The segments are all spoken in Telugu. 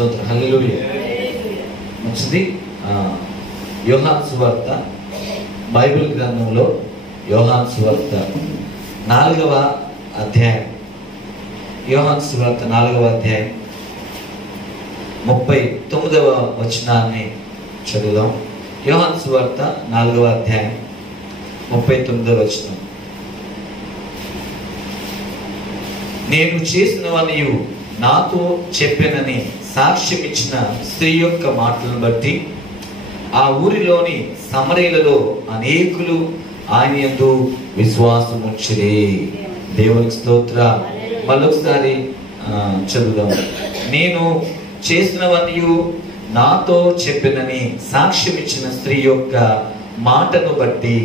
స్తోత్రం. హల్లెలూయా. మంచిది. యోహాను సువార్త బైబిల్ గ్రంథంలో యోహాను సువార్త 4వ అధ్యాయం, యోహాను సువార్త 4వ అధ్యాయం 39వ వచనాన్ని చదువుదాం. యోహాను సువార్త 4వ అధ్యాయం 39వ వచనం. నేను చేసినవన్నీ నాతో చెప్పానని సాక్ష్యం ఇచ్చిన స్త్రీ యొక్క మాటలను బట్టి ఆ ఊరిలోని సమరయులలో అనేకులు ఆయన యందు విశ్వాసం ఉంచిరి. దేవునికి స్తోత్ర. మళ్ళొకసారి చదువుదాం. నేను చేసినవన్నీ నాతో చెప్పినని సాక్ష్యం ఇచ్చిన స్త్రీ యొక్క మాటను బట్టి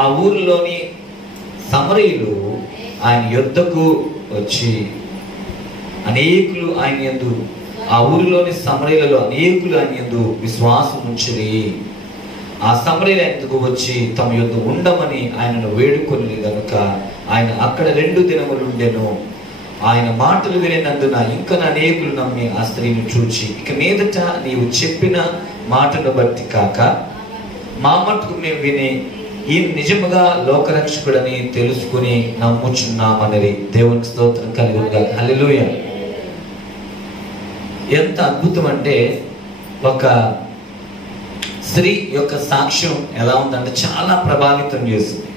ఆ ఊరిలోని సమరయులు ఆయన యొద్దకు వచ్చి అనేకులు ఆయన యందు, ఆ ఊరిలోని సమరయులలో అనేకులు ఆయన యందు విశ్వాసం ఉంచిరి. ఆ సమరయులు ఆయనకు వచ్చి తమ యొద్ద ఉండమని ఆయనను వేడుకొని గనుక ఆయన అక్కడ 2 దినములు ఉండెను. ఆయన మాటలు వినేనందున ఇంకా అనేకులు నమ్మి ఆ స్త్రీని చూచి, ఇక మీదట నీవు చెప్పిన మాటను బట్టి కాక మా మట్టుకు మేము విని ఈ నిజముగా లోకరక్షకుడని తెలుసుకుని నమ్ముచున్నామని. దేవునికి స్తోత్రం కలుగునుగా. హల్లెలూయా. ఎంత అద్భుతం అంటే, ఒక స్త్రీ యొక్క సాక్ష్యం ఎలా ఉందంటే చాలా ప్రభావితం చేస్తుంది.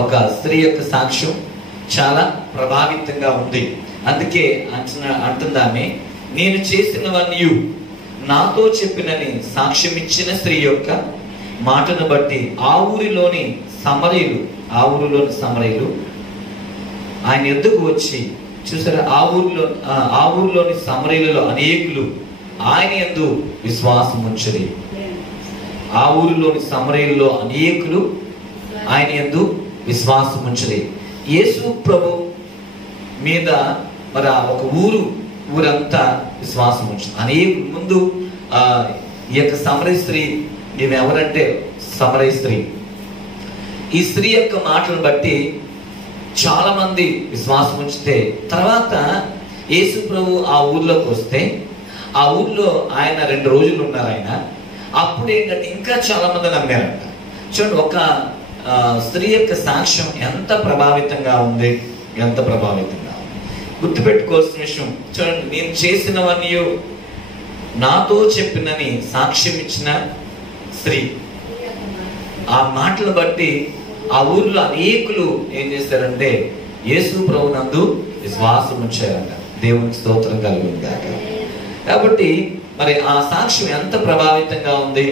ఒక స్త్రీ యొక్క సాక్ష్యం చాలా ప్రభావితంగా ఉంది. అందుకే అంటుందామె, నేను చేసినవన్నీ నాతో చెప్పినని సాక్ష్యం ఇచ్చిన స్త్రీ యొక్క మాటను బట్టి ఆ ఊరిలోని సమరయులు ఆయన ఎద్దుకు వచ్చి, చూసారా, ఆ ఊరిలోని సమరయులలో అనేకులు ఆయన యందు విశ్వాసం ఉంచిరి. ఆ ఊరిలోని సమరయులలో అనేకులు ఆయన యందు విశ్వాసం ఉంచిరి. యేసు ప్రభు మీద మరి ఒక ఊరంతా విశ్వాసం ఉంచింది. అనేకులు ముందు ఈ యొక్క సమరయ స్త్రీ, ఈమె ఎవరంటే సమరయ స్త్రీ. ఈ స్త్రీ యొక్క మాటలను బట్టి చాలా మంది విశ్వాసం ఉంచితే, తర్వాత యేసు ప్రభు ఆ ఊర్లోకి వస్తే, ఆ ఊర్లో ఆయన 2 రోజులు ఉన్నారు. ఆయన అప్పుడు ఏంటంటే ఇంకా చాలా మంది నమ్మారంట. చూడండి, ఒక స్త్రీ యొక్క సాక్ష్యం ఎంత ప్రభావితంగా ఉంది, ఎంత ప్రభావితంగా ఉంది. గుర్తుపెట్టుకోవాల్సిన విషయం చూడండి, నేను చేసినవన్నీ నాతో చెప్పినని సాక్ష్యం ఇచ్చిన స్త్రీ. ఆ మాటలు బట్టి ఆ ఊర్లో అనేకులు ఏం చేశారంటే యేసు ప్రభునందు విశ్వాసం ఉంచారంట. దేవునికి స్తోత్రం కలుగును గాక. కాబట్టి మరి ఆ సాక్ష్యం ఎంత ప్రభావితంగా ఉంది.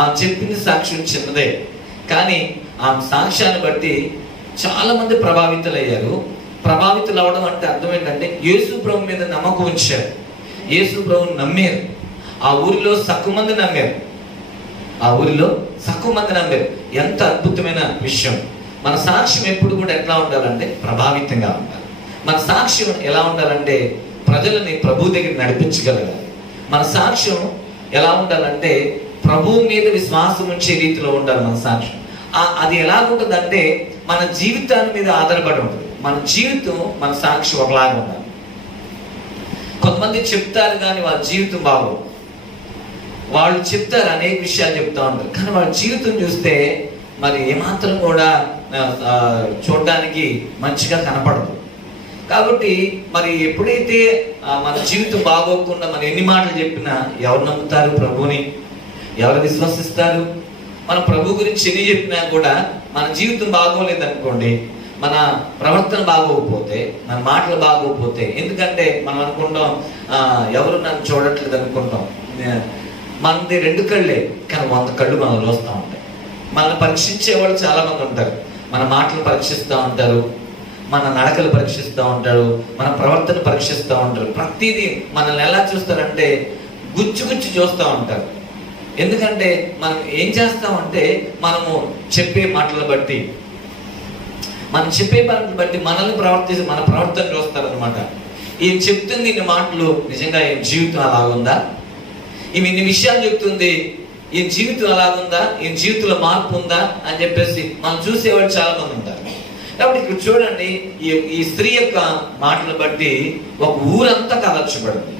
ఆ చెప్పిన సాక్ష్యం చిన్నదే, కానీ ఆ సాక్ష్యాన్ని బట్టి చాలా మంది ప్రభావితులయ్యారు. ప్రభావితులు అవడం అంటే అర్థం ఏంటంటే యేసు ప్రభు మీద నమ్మకం ఉంచారు, యేసు ప్రభుని నమ్మారు. ఆ ఊరిలో సక్కువ మంది నమ్మారు. ఎంత అద్భుతమైన విషయం. మన సాక్ష్యం ఎప్పుడు కూడా ఎట్లా ఉండాలంటే ప్రభావితంగా ఉండాలి. మన సాక్ష్యం ఎలా ఉండాలంటే ప్రజలని ప్రభు దగ్గర నడిపించగలగాలి. మన సాక్ష్యం ఎలా ఉండాలంటే ప్రభువు మీద విశ్వాసం ఉంచే రీతిలో ఉండాలి మన సాక్ష్యం. అది ఎలాగుంటుందంటే మన జీవితాన్ని మీద ఆధారపడి ఉంటుంది. మన జీవితం, మన సాక్ష్యం ఒకలాగా ఉండాలి. కొంతమంది చెప్తారు కానీ వాళ్ళ జీవితం బాగోదు. వాళ్ళు చెప్తారు, అనేక విషయాలు చెప్తా ఉంటారు, కానీ వాళ్ళ జీవితం చూస్తే మరి ఏమాత్రం కూడా చూడడానికి మంచిగా కనపడదు. కాబట్టి మరి ఎప్పుడైతే మన జీవితం బాగోకుండా మనం ఎన్ని మాటలు చెప్పినా ఎవరు నమ్ముతారు ప్రభుని? ఎవరు విశ్వసిస్తారు? మన ప్రభు గురించి ఎన్ని చెప్పినా కూడా మన జీవితం బాగోలేదనుకోండి, మన ప్రవర్తన బాగోకపోతే, మన మాటలు బాగోకపోతే, ఎందుకంటే మనం అనుకుంటాం ఎవరు నన్ను చూడట్లేదు అనుకుంటాం. మనది 2 కళ్ళే, కానీ 100 కళ్ళు మనం చూస్తూ ఉంటాయి. మనల్ని పరీక్షించే వాళ్ళు చాలా మంది ఉంటారు. మన మాటలు పరీక్షిస్తూ ఉంటారు, మన నడకలు పరీక్షిస్తూ ఉంటారు, మన ప్రవర్తన పరీక్షిస్తూ ఉంటారు. ప్రతిదీ మనల్ని ఎలా చూస్తారంటే గుచ్చి చూస్తూ ఉంటారు. ఎందుకంటే మనం ఏం చేస్తామంటే మనము చెప్పే మాటలు బట్టి, మనం చెప్పే మాటలు బట్టి మనల్ని మన ప్రవర్తన చూస్తారనమాట. ఏం చెప్తుంది ఇన్ని మాటలు, నిజంగా ఏం జీవితం అలాగుందా? ఈమె ఇన్ని విషయాలు చెప్తుంది, ఈ జీవితం అలాగుందా? ఈ జీవితంలో మార్పు ఉందా అని చెప్పేసి మనం చూసేవాళ్ళు చాలా మంది ఉంటారు. కాబట్టి ఇక్కడ చూడండి, ఈ స్త్రీ యొక్క మాటలు బట్టి ఒక ఊరంతా కదర్చబడింది.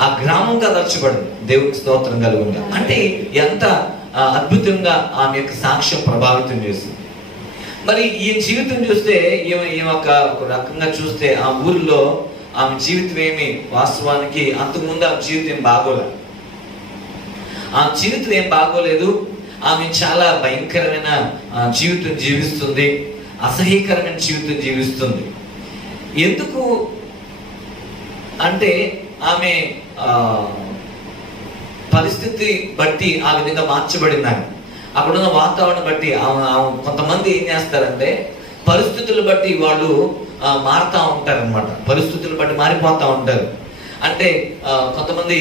ఆ గ్రామం కదర్చబడింది. దేవునికి స్తోత్రం కలుగునుగా. అంటే ఎంత అద్భుతంగా ఆమె యొక్క సాక్ష్యం ప్రభావితం చేసింది. మరి ఈ జీవితం చూస్తే ఒక రకంగా చూస్తే ఆ ఊరిలో ఆమె జీవితం ఏమి వాస్తవానికి అంతకుముందు ఆమె జీవితం ఏం బాగోలేదు. ఆ జీవితం ఏం బాగోలేదు. ఆమె చాలా భయంకరమైన జీవితం జీవిస్తుంది, అసహ్యకరమైన జీవితం జీవిస్తుంది. ఎందుకు అంటే ఆమె పరిస్థితి బట్టి ఆ విధంగా మార్చబడిందని, అక్కడున్న వాతావరణం బట్టి కొంతమంది ఏం చేస్తారంటే పరిస్థితులు బట్టి వాళ్ళు మారుతూ ఉంటారు అనమాట. పరిస్థితులు బట్టి మారిపోతూ ఉంటారు. అంటే కొంతమంది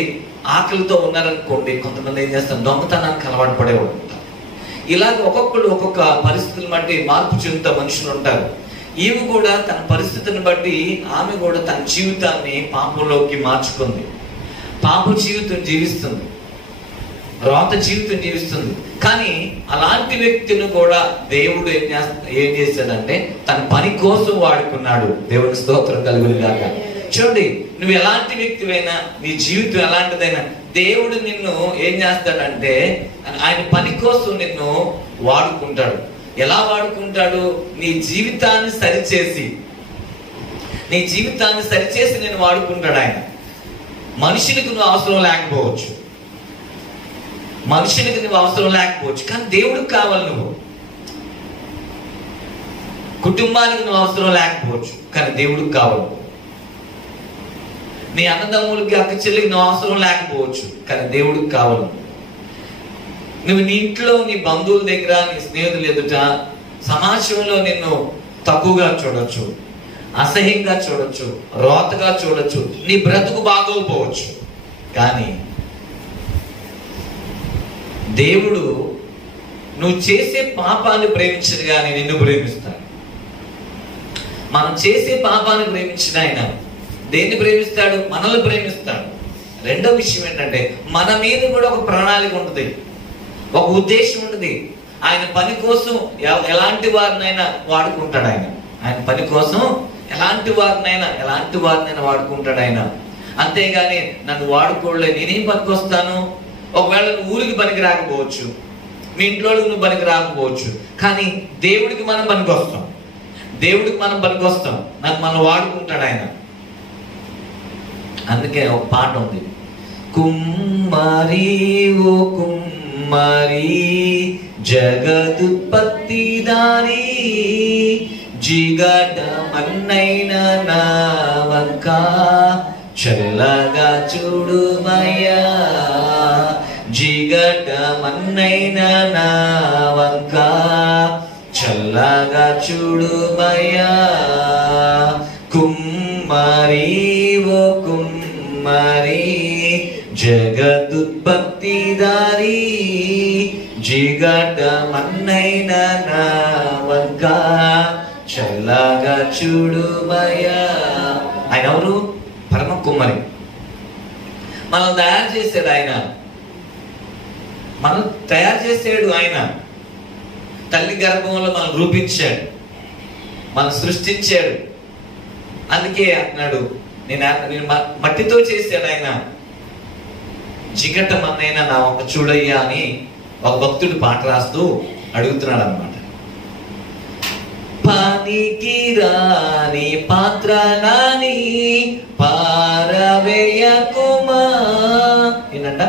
ఆకలితో ఉన్నారనుకోండి, కొంతమంది ఏం చేస్తారు దొంగతనానికి అలవాటు పడేవాడు ఉంటారు. ఇలాగ ఒక్కొక్కరు ఒక్కొక్క పరిస్థితులను బట్టి మార్పు చెందుతా మనుషులు ఉంటారు. ఈమె కూడా తన పరిస్థితిని బట్టి ఆమె కూడా తన జీవితాన్ని పాపంలోకి మార్చుకుంది. పాప జీవితం జీవిస్తుంది, రోత జీవితం జీవిస్తుంది. కానీ అలాంటి వ్యక్తిని కూడా దేవుడు ఏం చేశాడంటే తన పని కోసం వాడుకున్నాడు. దేవుని స్తోత్రం కలుగునుగాక. చూడండి, నువ్వు ఎలాంటి వ్యక్తివైనా, నీ జీవితం ఎలాంటిదైనా, దేవుడు నిన్ను ఏం చేస్తాడంటే ఆయన పని కోసం నిన్ను వాడుకుంటాడు. ఎలా వాడుకుంటాడు? నీ జీవితాన్ని సరిచేసి నేను వాడుకుంటాడు ఆయన. మనుషులకు నువ్వు అవసరం లేకపోవచ్చు, కానీ దేవుడికి కావాలి. నువ్వు కుటుంబానికి నువ్వు అవసరం లేకపోవచ్చు, కానీ దేవుడికి కావాలి. నీ అన్నదమ్ములకి అక్క చెల్లికి నువ్వు అవసరం లేకపోవచ్చు, కానీ దేవుడికి కావాలి. నువ్వు నీ ఇంట్లో, నీ బంధువుల దగ్గర, నీ స్నేహితుల ఎదుట, సమాజంలో నిన్ను తక్కువగా చూడొచ్చు, అసహ్యంగా చూడొచ్చు, రోతగా చూడొచ్చు, నీ బ్రతుకు బాగోకపోవచ్చు. కానీ దేవుడు నువ్వు చేసే పాపాన్ని ప్రేమించడు కానీ నిన్ను ప్రేమిస్తాడు. మనం చేసే పాపాన్ని ప్రేమించిన ఆయన దేన్ని ప్రేమిస్తాడు? మనల్ని ప్రేమిస్తాడు. రెండో విషయం ఏంటంటే మన మీద కూడా ఒక ప్రణాళిక ఉంటుంది, ఒక ఉద్దేశం ఉంటుంది. ఆయన పని కోసం ఎలాంటి వారినైనా వాడుకుంటాడు ఆయన పని కోసం ఎలాంటి వారినైనా వాడుకుంటాడు ఆయన. అంతేగాని నన్ను వాడుకోలే, నేనేం పనికి వస్తాను? ఒకవేళ నువ్వు ఊరికి పనికి రాకపోవచ్చు, మీ ఇంట్లో నువ్వు పనికి రాకపోవచ్చు, కానీ దేవుడికి మనం పనికి వస్తాం. మనం వాడుకుంటాడు ఆయన. అందుకే ఒక పాట ఉంది, కుమ్మరి ఓ కుమ్మరి జగదుత్పత్తి దారి జిగట మన్నైన నా వంక చల్లగా చూడుమయ్యా, జిగట మన్నైన నా వంక చల్లగా చూడుమయ్యా. కుమ్మరి ఓ కుమ్మరి జగదుత్పత్తి దారి జిగట మన్నైన నా వంక చల్లగా చూడుమయ్యా. ఆయన ఎవరు? పరమ కుమ్మరి. మనం తయారు చేశాడు ఆయన. తల్లి గర్భంలో మనం రూపించాడు, మనం సృష్టించాడు. అందుకే అన్నాడు, నేను మట్టితో చేశాడు ఆయన, జిగట మన్నైనా నా ఒక చూడయ్యా అని ఒక భక్తుడు పాట రాస్తూ అడుగుతున్నాడు అన్నమాట. పనికి రాని పాత్ర నాని పారవేయకుమా. ఏంటంట?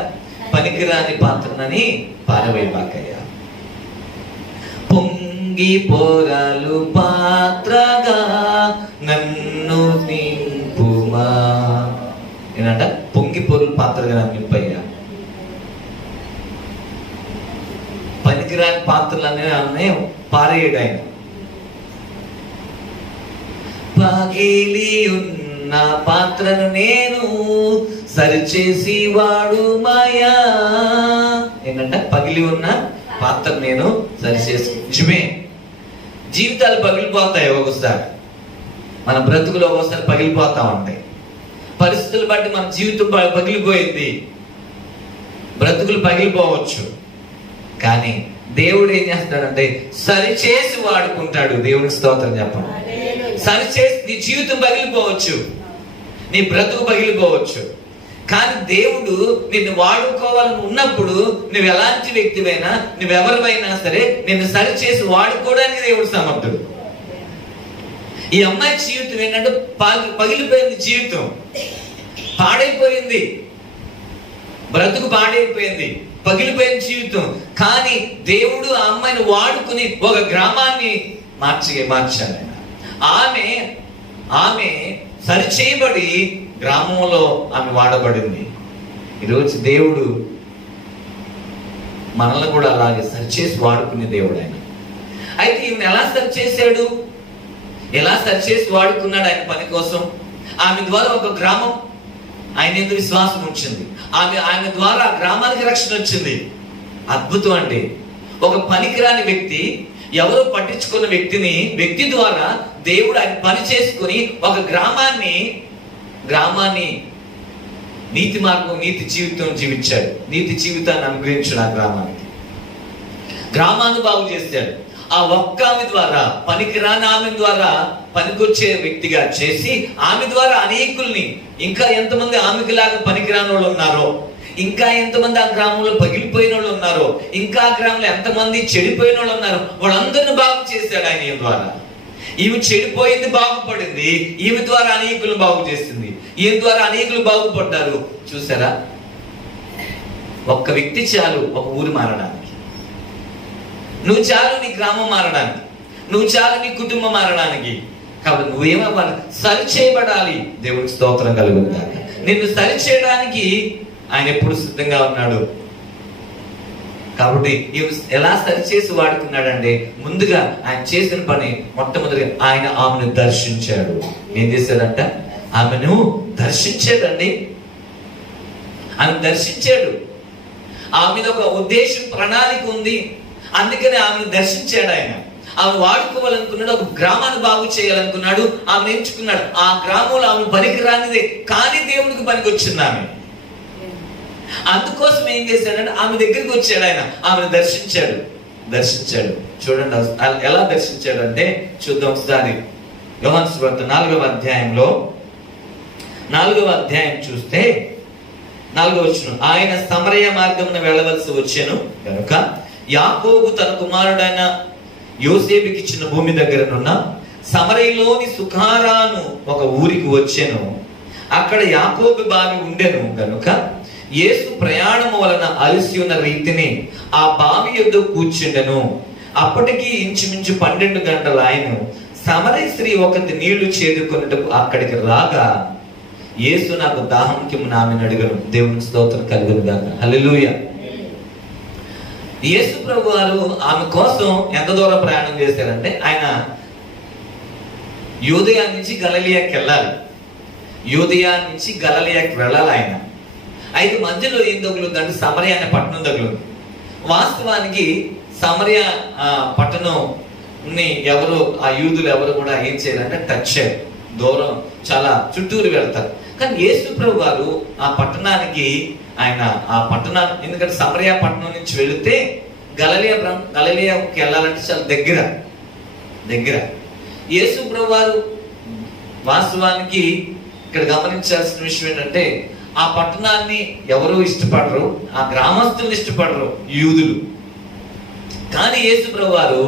పనికి రాని పాత్రనని పారవేయబాకయ్యా. పొంగి పోరాలు పాత్రగా నన్ను నింపుమా. ఏంటంట? పొంగి పోరులు పాత్రగా నన్ను నింపయ్యా. పనికిరాని పాత్రలనే పారేయడు ఆయన. పగిలి ఉన్న పాత్రను నేను సరిచేసి వాడు మాయా. ఏంటంటే పగిలి ఉన్న పాత్ర నేను సరిచేసి. నిజమే, జీవితాలు పగిలిపోతాయి ఒక్కొక్కసారి, మన బ్రతుకులు ఒక్కొక్కసారి పగిలిపోతా ఉంటాయి. పరిస్థితులు బట్టి మన జీవితం పగిలిపోయింది, బ్రతుకులు పగిలిపోవచ్చు. కానీ దేవుడు ఏం చేస్తాడంటే సరిచేసి వాడుకుంటాడు. దేవునికి స్తోత్రం చెప్పండి. సరిచేసి నీ జీవితం పగిలిపోవచ్చు, నీ బ్రతుకు పగిలిపోవచ్చు, కానీ దేవుడు నిన్ను వాడుకోవాలని ఉన్నప్పుడు నువ్వు ఎలాంటి వ్యక్తివైనా, నువ్వెవరివైనా సరే నిన్ను సరిచేసి వాడుకోవడానికి దేవుడు సమర్థుడు. ఈ అమ్మాయి జీవితం ఏంటంటే పగిలిపోయింది, జీవితం పాడైపోయింది, బ్రతుకు పాడైపోయింది, పగిలిపోయిన జీవితం. కానీ దేవుడు ఆ అమ్మాయిని వాడుకుని ఒక గ్రామాన్ని మార్చాడు. ఆమె సరిచేయబడి గ్రామంలో ఆమె వాడబడింది. ఈరోజు దేవుడు మనల్ని కూడా అలాగే సరిచేసి వాడుకునే దేవుడు ఆయన. అయితే ఈమెను ఎలా సరిచేశాడు, ఎలా సరిచేసి వాడుకున్నాడు ఆయన పని కోసం? ఆమె ద్వారా ఒక గ్రామం ఆయన ఎందుకు విశ్వాసం వచ్చింది, ఆమె ద్వారా గ్రామానికి రక్షణ వచ్చింది. అద్భుతం అండి. ఒక పనికిరాని వ్యక్తి, ఎవరు పట్టించుకున్న వ్యక్తి ద్వారా దేవుడు ఆయన పని చేసుకుని ఒక గ్రామాన్ని నీతి మార్గం, నీతి జీవితం జీవించాడు. నీతి జీవితాన్ని అనుగ్రహించాడు. ఆ గ్రామాన్ని బాగు చేశాడు. ఆ ఒక్క ఆమె ద్వారా, పనికిరాని ఆమె ద్వారా పనికొచ్చే వ్యక్తిగా చేసి ఆమె ద్వారా అనేకుల్ని, ఇంకా ఎంతమంది ఆమెకి లాగా పనికిరాని వాళ్ళు ఉన్నారో, ఇంకా ఎంతమంది ఆ గ్రామంలో పగిలిపోయిన వాళ్ళు ఉన్నారో, ఇంకా ఆ గ్రామంలో ఎంతమంది చెడిపోయిన వాళ్ళు ఉన్నారో, వాళ్ళందరిని బాగు చేశాడు ఆయన ద్వారా. ఈమె చెడిపోయింది, బాగుపడింది. ఈమె ద్వారా అనేకులు బాగు చేసింది. ఈమె ద్వారా అనేకులు బాగుపడ్డారు. చూసారా? ఒక్క వ్యక్తి చాలు ఒక ఊరు మారడానికి. నువ్వు చాలు నీ గ్రామం మారడానికి, నువ్వు చాలు నీ కుటుంబం మారడానికి. కాబట్టి నువ్వేమవ్వాలి? సరిచేయబడాలి. దేవుడికి స్తోత్రం కలుగుతుంది. నిన్ను సరిచేయడానికి ఆయన ఎప్పుడు సిద్ధంగా ఉన్నాడు. కాబట్టి ఎలా సరిచేసి వాడుకున్నాడంటే, ముందుగా ఆయన చేసిన పని మొట్టమొదటిగా ఆయన ఆమెను దర్శించాడు. ఏం చేశాడంట? ఆమెను దర్శించాడండి. ఆమె దర్శించాడు. ఆమె మీద ఒక ఉద్దేశం, ప్రణాళిక ఉంది. అందుకని ఆమెను దర్శించాడు ఆయన. ఆమె వాడుకోవాలనుకున్నాడు. ఒక గ్రామాన్ని బాగు చేయాలనుకున్నాడు. ఆమెను ఎంచుకున్నాడు. ఆ గ్రామంలో ఆమె పనికి రానిదే, కానీ దేవుడికి పనికి వచ్చింది ఆమె. అందుకోసం ఏం చేశాడంటే ఆమె దగ్గరికి వచ్చాడు ఆయన. ఆమెను దర్శించాడు. చూడండి ఎలా దర్శించాడు అంటే, చూద్దాం ఒకసారి. యోహాను సువార్త 4వ అధ్యాయంలో 4వ అధ్యాయం చూస్తే 4వ వచనం, ఆయన సమరయ మార్గమున వెళ్ళవలసి వచ్చెను కనుక యాకోబు తన కుమారుడైన యోసేపుకి ఇచ్చిన భూమి దగ్గరనున్న సమరయలోని సుఖారాను ఒక ఊరికి వచ్చెను. అక్కడ యాకోబు బావి ఉండెను కనుక యేసు ప్రయాణము వలన అలసి ఉన్న రీతిని ఆ బావి యొద్ద కూర్చుండెను. అప్పటికి ఇంచుమించు 12 గంటలు ఆయన. సమరయ స్త్రీ ఒకటి నీళ్లు చేదుకొనుటకు అక్కడికి రాగా, యేసు నాకు దాహంకిమ్మున ఆమెను అడిగను. దేవునికి స్తోత్రం కలుగును గాక. హల్లెలూయా. యేసు ప్రభు వారు ఆమె కోసం ఎంత దూరం ప్రయాణం చేశారంటే, ఆయన యూదయా నుంచి గలిలయకి వెళ్ళాలి. యూదయా నుంచి గలిలయకి వెళ్ళాలి ఆయన. అయితే మధ్యలో ఏం తగులుందంటే సమరయ అనే పట్టణం తగులుంది. వాస్తవానికి సమరయ పట్టణం ఎవరు, ఆ యూదులు ఎవరు కూడా ఏం చేయాలంటే టచ్ చేయరు, దూరం చాలా చుట్టూరు వెళ్తారు. కానీ యేసు ప్రభు వారు ఆ పట్టణానికి, ఆయన ఆ పట్టణాన్ని, ఎందుకంటే సమరయ పట్టణం నుంచి వెళితే గలిలయకి వెళ్ళాలంటే చాలా దగ్గర. యేసు ప్రభు వారు వాస్తవానికి ఇక్కడ గమనించాల్సిన విషయం ఏంటంటే, ఆ పట్టణాన్ని ఎవరు ఇష్టపడరు, ఆ గ్రామస్తులు ఇష్టపడరు, యూదులు. కానీ యేసు ప్రభు వారు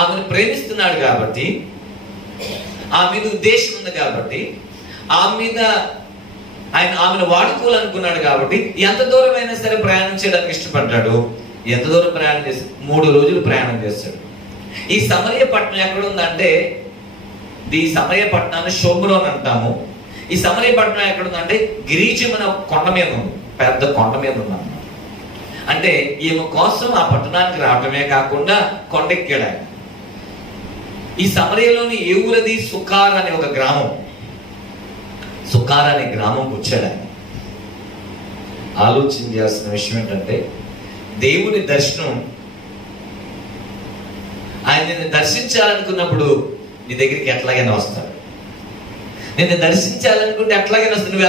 ఆమెను ప్రేమిస్తున్నాడు కాబట్టి, ఆమె మీద ఉద్దేశం ఉంది కాబట్టి, ఆమెను వాడుకోవాలనుకున్నాడు కాబట్టి ఎంత దూరమైనా సరే ప్రయాణం చేయడానికి ఇష్టపడ్డాడు. ఎంత దూరం ప్రయాణం చేస్తాడు? 3 రోజులు ప్రయాణం చేస్తాడు. ఈ సమరయ పట్టణం ఎక్కడ ఉందంటే, ఈ సమరయ పట్టణాన్ని షోమ్రోన్ అంటాము. ఈ సమరయ పట్టణం ఎక్కడ ఉందంటే గిరీజం అనే కొండ మీద ఉంది, పెద్ద కొండ మీద ఉంది. అంటే ఈమె కోసం ఆ పట్టణానికి రావడమే కాకుండా కొండెక్కాడు ఆయన. ఈ సమరయలోని ఏ ఊరది? సుకార్ అనే ఒక గ్రామం. సుకార్ అనే గ్రామం వచ్చాడు ఆయన. ఆలోచన చేయాల్సిన విషయం ఏంటంటే, దేవుని దర్శనం, ఆయన్ని దర్శించాలనుకున్నప్పుడు నీ దగ్గరికి ఎట్లాగైనా వస్తాడు. నిన్ను దర్శించాలనుకుంటే ఎట్లాగైనా వస్తాడు. నువ్వు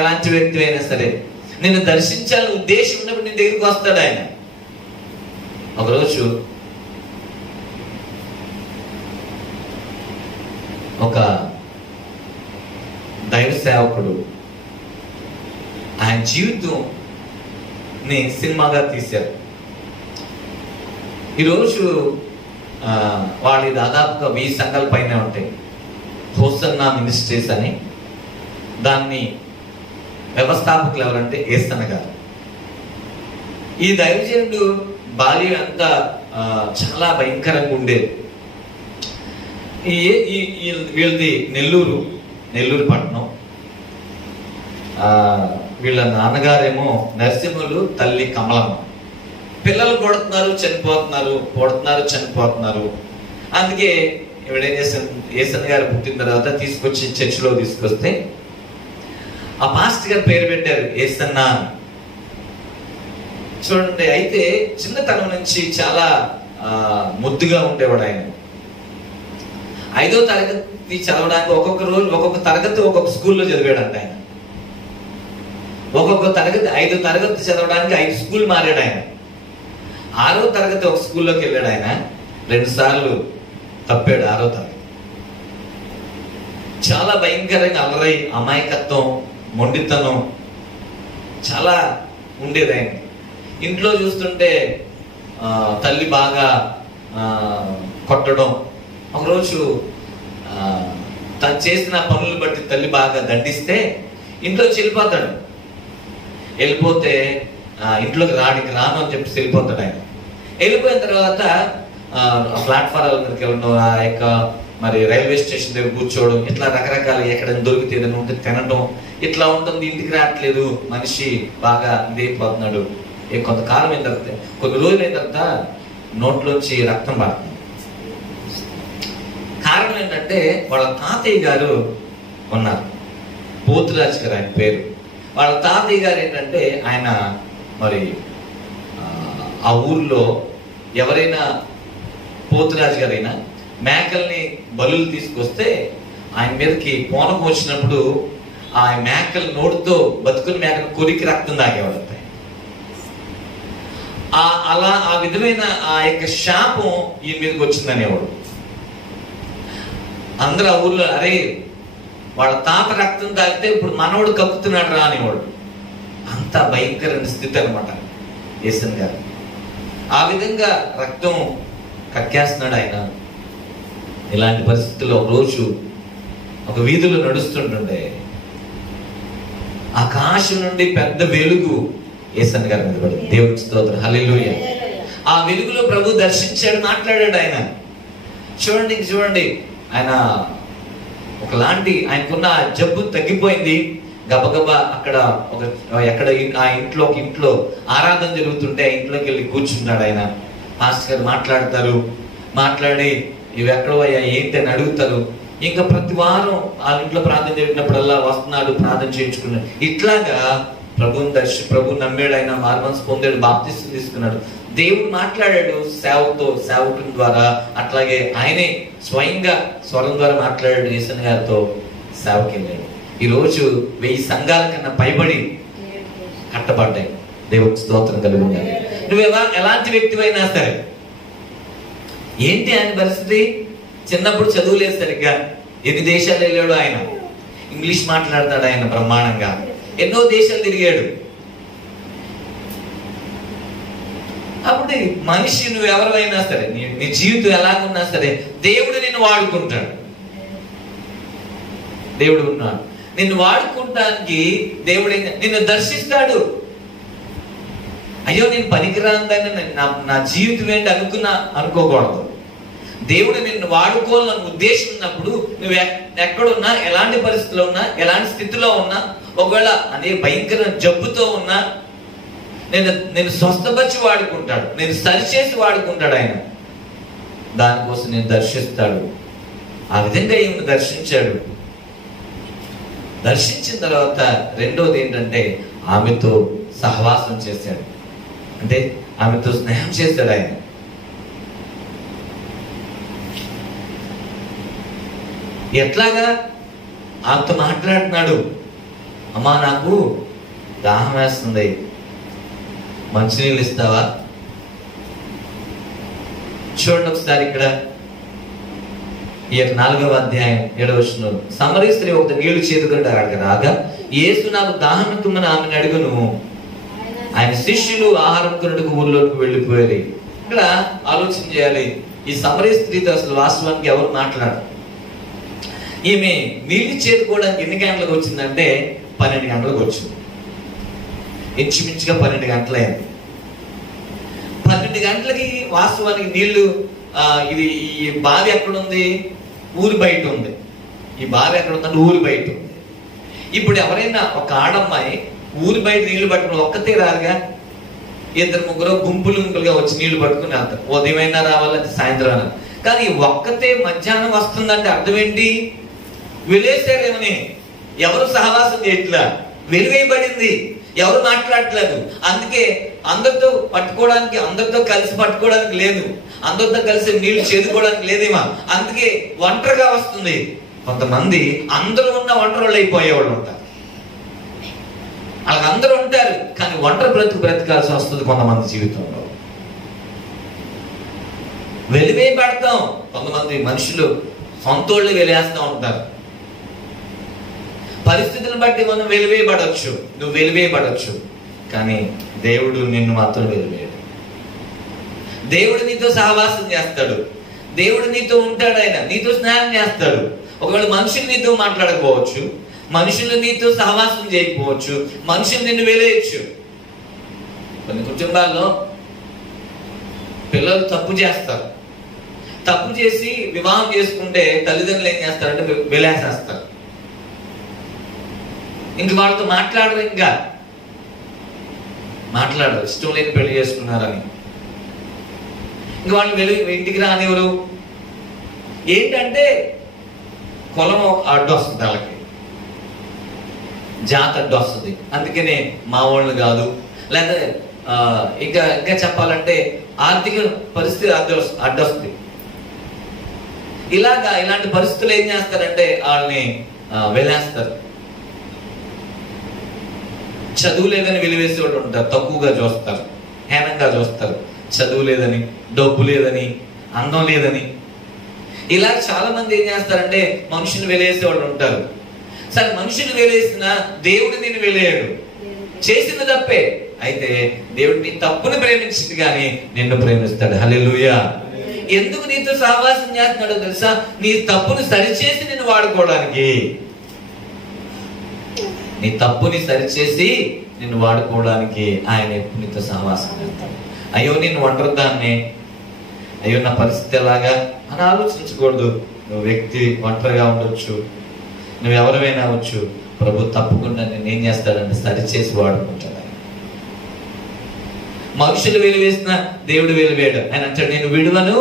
ఎలాంటి వ్యక్తి అయినా సరే నిన్ను దర్శించాలని ఉద్దేశం ఉన్నప్పుడు నీ దగ్గరికి వస్తాడు ఆయన. ఒకరోజు ఒక దైవ సేవకుడు ఆయన జీవితంని సినిమాగా తీశారు. ఈరోజు వాళ్ళు దాదాపుగా 1000 సంఘాల పైన ఉంటాయి. హోసన్నా మినిస్ట్రీస్ అని, దాన్ని వ్యవస్థాపకులు ఎవరంటే ఏసన్న గారు. ఈ దైవజనుడు బాల్యం అంతా చాలా భయంకరంగా ఉండేది. వీళ్ళది నెల్లూరు పట్టణం. వీళ్ళ నాన్నగారేమో నరసింహులు, తల్లి కమలమ్మ. పిల్లలు కొడుతున్నారు, చనిపోతున్నారు. అందుకే ఇవిడేం చేస్తాను, ఏసన్న గారు పుట్టిన తర్వాత తీసుకొచ్చి చర్చిలో తీసుకొస్తే ఆ పాస్టర్ గారు పేరు పెట్టారు ఏసన్న. చూడండి, అయితే చిన్నతనం నుంచి చాలా ముద్దుగా ఉండేవాడు ఆయన. 5వ తరగతి చదవడానికి ఒక్కొక్క రోజు ఒక్కొక్క తరగతి ఒక్కొక్క స్కూల్లో చదివాడంట ఆయన. ఒక్కొక్క తరగతి 5వ తరగతి చదవడానికి 5 స్కూల్ మారాడు ఆయన. 6వ తరగతి ఒక స్కూల్లోకి వెళ్ళాడు ఆయన. 2 సార్లు తప్పాడు 6వ తరగతి. చాలా భయంకరంగా అల్లరై, అమాయకత్వం, మొండితనం చాలా ఉండేది ఆయన. ఇంట్లో చూస్తుంటే తల్లి బాగా కొట్టడం. ఒకరోజు తను చేసిన పనులు బట్టి తల్లి బాగా దండిస్తే ఇంట్లో వెళ్ళిపోతాడు. వెళ్ళిపోతే ఇంట్లోకి రాను అని చెప్పి వెళ్ళిపోతాడు ఆయన. వెళ్ళిపోయిన తర్వాత ప్లాట్ఫారాల మీదకి వెళ్ళడం, ఆ యొక్క మరి రైల్వే స్టేషన్ దగ్గర కూర్చోవడం, ఇట్లా రకరకాల ఎక్కడైనా దొరికితే ఏదైనా ఉంటే తినడం, ఇట్లా ఉంటుంది. ఇంటికి రావట్లేదు మనిషి, బాగా ఇదైపోతున్నాడు. కొంతకాలం అయిన తర్వాత, కొన్ని రోజులు అయిన తర్వాత నోట్లోంచి రక్తం పడుతుంది. కారణం ఏంటంటే వాళ్ళ తాతయ్య గారు ఉన్నారు, పోతురాజు గారు ఆయన పేరు. వాళ్ళ తాతయ్య గారు ఏంటంటే ఆయన మరి ఆ ఊర్లో ఎవరైనా పోతురాజు గారైనా మేకల్ని బలులు తీసుకొస్తే ఆయన మీదకి పోనకం వచ్చినప్పుడు ఆ మేకల నోటితో బతుకుని మేకలు కొరికి రక్తం తాగేవాడు. అలా ఆ విధమైన ఆ యొక్క శాపం ఈ మీదకి వచ్చిందనేవాడు. అందరూ ఆ ఊర్లో, అరే వాళ్ళ తాత రక్తం తాగితే ఇప్పుడు మనవడు కక్కుతున్నాడు రా అనేవాడు. అంత భయంకరమైన స్థితి అనమాట ఏసన్ గారు. ఆ విధంగా రక్తం కక్కేస్తున్నాడు ఆయన. ఇలాంటి పరిస్థితుల్లో ఒకరోజు ఒక వీధిలో నడుస్తుంటుండే ఆకాశం నుండి పెద్ద వెలుగు ఏసన్ గారి మీద పడింది. దేవుడికి స్తోత్రం, హల్లెలూయా. ఆ వెలుగులో ప్రభు దర్శించాడు, మాట్లాడాడు ఆయన. చూడండి ఆయన ఒకలాంటి, ఆయనకున్న జబ్బు తగ్గిపోయింది. గబగబా అక్కడ ఆ ఇంట్లో ఆరాధన జరుగుతుంటే ఆ ఇంట్లోకి వెళ్ళి కూర్చుంటాడు ఆయన. పాస్టర్ గారు మాట్లాడి ఇవి ఎక్కడోయ్యా ఏంటి అని అడుగుతారు. ఇంకా ప్రతి వారం ఆ ఇంట్లో ప్రార్థన జరిగినప్పుడల్లా వస్తున్నాడు, ప్రార్థన చేయించుకున్నాడు. ఇట్లాగా ప్రభు నమ్మాడు ఆయన, మార్మన్స్ పొందాడు, బాప్తిస్మం తీసుకున్నాడు. దేవుడు మాట్లాడాడు సేవకుని ద్వారా. అట్లాగే ఆయనే స్వయంగా స్వరం ద్వారా మాట్లాడాడు ఏసన్ గారితో. సేవకి వెళ్ళాడు. ఈరోజు 1000 సంఘాల కన్నా పైబడి కట్టబడ్డాయి. దేవుడికి స్తోత్రం కలుగుతుంది. నువ్వు ఎలాంటి వ్యక్తివైనా సరే, ఏంటి ఆయన పరిస్థితి? చిన్నప్పుడు చదువులేదు సరిగ్గా. ఎన్ని దేశాలు వెళ్ళాడు ఆయన. ఇంగ్లీష్ మాట్లాడతాడు ఆయన బ్రహ్మాండంగా. ఎన్నో దేశాలు తిరిగాడు. అప్పుడు మనిషి నువ్వు ఎవరైనా సరే, నీ జీవితం ఎలాగున్నా సరే, దేవుడు నిన్ను వాడుకుంటాడు. దేవుడు ఉన్నాడు, నిన్ను వాడుకుంటానికి దేవుడు నిన్ను దర్శిస్తాడు. అయ్యో నేను పనికిరాందని నా జీవితం ఏంటి అనుకోకూడదు. దేవుడు నిన్ను వాడుకోవాలని ఉద్దేశం ఉన్నప్పుడు నువ్వు ఎక్కడున్నా, ఎలాంటి పరిస్థితిలో ఉన్నా, ఎలాంటి స్థితిలో ఉన్నా, ఒకవేళ అదే భయంకర జబ్బుతో ఉన్నా నేను స్వస్థపరిచి వాడుకుంటాడు, నేను సరిచేసి వాడుకుంటాడు ఆయన. దానికోసం నేను దర్శిస్తాడు. ఆ విధంగా ఈమెను దర్శించాడు. దర్శించిన తర్వాత రెండోది ఏంటంటే ఆమెతో సహవాసం చేశాడు. అంటే ఆమెతో స్నేహం చేశాడు ఆయన. ఎట్లాగా ఆమెతో మాట్లాడుతున్నాడు. అమ్మా నాకు దాహం వేస్తుంది, మంచినీళ్ళు ఇస్తావా? చూడండి ఒకసారి ఇక్కడ ఈ 4వ అధ్యాయం 7వ వచనం. సమరీ స్త్రీ ఒక నీళ్లు చేదుకుంటే అక్కడ రాగా యేసు నాకు దాహం తుమ్మని ఆమెను అడుగును. ఆయన శిష్యులు ఆహారం కొనుటకు ఊర్లోకి వెళ్ళిపోయారు. ఇక్కడ ఆలోచన చేయాలి, ఈ సమరయ స్త్రీతో అసలు వాస్తవానికి ఎవరు మాట్లాడరు. ఈమె నీళ్లు చేరుకోవడానికి ఎన్ని గంటలకు వచ్చిందంటే 12 గంటలకు వచ్చింది. ఇంచుమించుగా 12 గంటలైంది. 12 గంటలకి వాస్తవానికి నీళ్లు ఇది ఈ బావి ఎక్కడుంది? ఊరి బయట ఉంది. ఈ బావి ఎక్కడ ఉందంటే ఊరి బయట ఉంది. ఇప్పుడు ఎవరైనా ఒక ఆడమ్మాయి ఊరి బయట నీళ్లు పట్టుకుని ఒక్కతే రారుగా, 2-3 గుంపులుగా వచ్చి నీళ్లు పట్టుకుని వెళ్తారు. ఉదయమైనా రావాలంటే సాయంత్రం. కానీ ఒక్కతే మధ్యాహ్నం వస్తుందంటే అర్థం ఏంటి? వెలేసారేమని. ఎవరు సహవాసం చేయట్లా, వెలివేయబడింది, ఎవరు మాట్లాడట్లేదు. అందుకే అందరితో పట్టుకోవడానికి, అందరితో కలిసి పట్టుకోవడానికి లేదు, అందరితో కలిసి నీళ్లు చేదుకోవడానికి లేదేమో. అందుకే ఒంటరిగా వస్తుంది. కొంతమంది అందరూ ఉన్న ఒంటరి అయిపోయేవాళ్ళు ఉంటారు. అలాగ అందరూ ఉంటారు, కానీ ఒంటరి బ్రతకాల్సి వస్తుంది కొంతమంది జీవితంలో. వెలివేయబడతాం. కొంతమంది మనుషులు సొంతోళ్ళు వెలివేస్తూ ఉంటారు. పరిస్థితులను బట్టి మనం వెలివేయబడవచ్చు, నువ్వు వెలివేయబడవచ్చు, కానీ దేవుడు నిన్ను మాత్రం వెలివేయడు. దేవుడు నీతో సహవాసం చేస్తాడు, దేవుడు నీతో ఉంటాడు, ఆయన నీతో స్నేహం చేస్తాడు. ఒకవేళ మనుషులు నీతో మాట్లాడకపోవచ్చు, మనుషులు నీతో సహవాసం చేయకపోవచ్చు, మనుషులు నిన్ను వెలివేయచ్చు. కొన్ని కుటుంబాల్లో పిల్లలు తప్పు చేస్తారు. తప్పు చేసి వివాహం చేసుకుంటే తల్లిదండ్రులు ఏం చేస్తారంటే వెలేసేస్తారు. ఇంక వాళ్ళతో మాట్లాడరు, ఇంకా మాట్లాడరు, ఇష్టం లేని పెళ్లి చేసుకున్నారని. ఇంక వాళ్ళు ఇంటికి రానివ్వరు. ఏంటంటే కులం అడ్డొస్తుంది, వాళ్ళకి జాతి అడ్డొస్తుంది. అందుకనే మా వాళ్ళు కాదు, లేదా ఇంకా ఇంకా చెప్పాలంటే ఆర్థిక పరిస్థితి అడ్డొస్తుంది. ఇలాంటి పరిస్థితులు ఏం చేస్తారంటే వాళ్ళని వెలేస్తారు. చదువు లేదని వెలివేసే వాళ్ళు ఉంటారు, తక్కువగా చూస్తారు, హేనంగా చూస్తారు. చదువు లేదని, డబ్బు లేదని, అందం లేదని, ఇలా చాలా మంది ఏం చేస్తారంటే మనుషుని వెలివేసే వాళ్ళు ఉంటారు. సరే, మనుషుని వెలివేసిన దేవుడు నిన్ను వెలివేయడు, చేసింది తప్పే. అయితే దేవుడు నీ తప్పుని ప్రేమించింది కానీ నిన్ను ప్రేమిస్తాడు. హల్లెలూయా. ఎందుకు నీతో సహవాసం చేస్తున్నాడో తెలుసా? నీ తప్పుని సరిచేసి నిన్ను వాడుకోవడానికి. నీ తప్పుని సరిచేసి నిన్ను వాడుకోవడానికి ఆయన ఎప్పుడు నీతో సహవాసం చేస్తాడు. అయ్యో నేను ఒంటరిదాన్ని, అయ్యో నా పరిస్థితి ఎలాగా అని ఆలోచించకూడదు. నువ్వు వ్యక్తి ఒంటరిగా ఉండొచ్చు, నువ్వు ఎవరైనా అవచ్చు. ప్రభు తప్పకుండా నేను ఏం చేస్తాడంటే సరిచేసి వాడుకుంటాడు. మనుషులు వెలివేసిన దేవుడు వెలివేయడు. ఆయన అంటాడు, నేను విడువను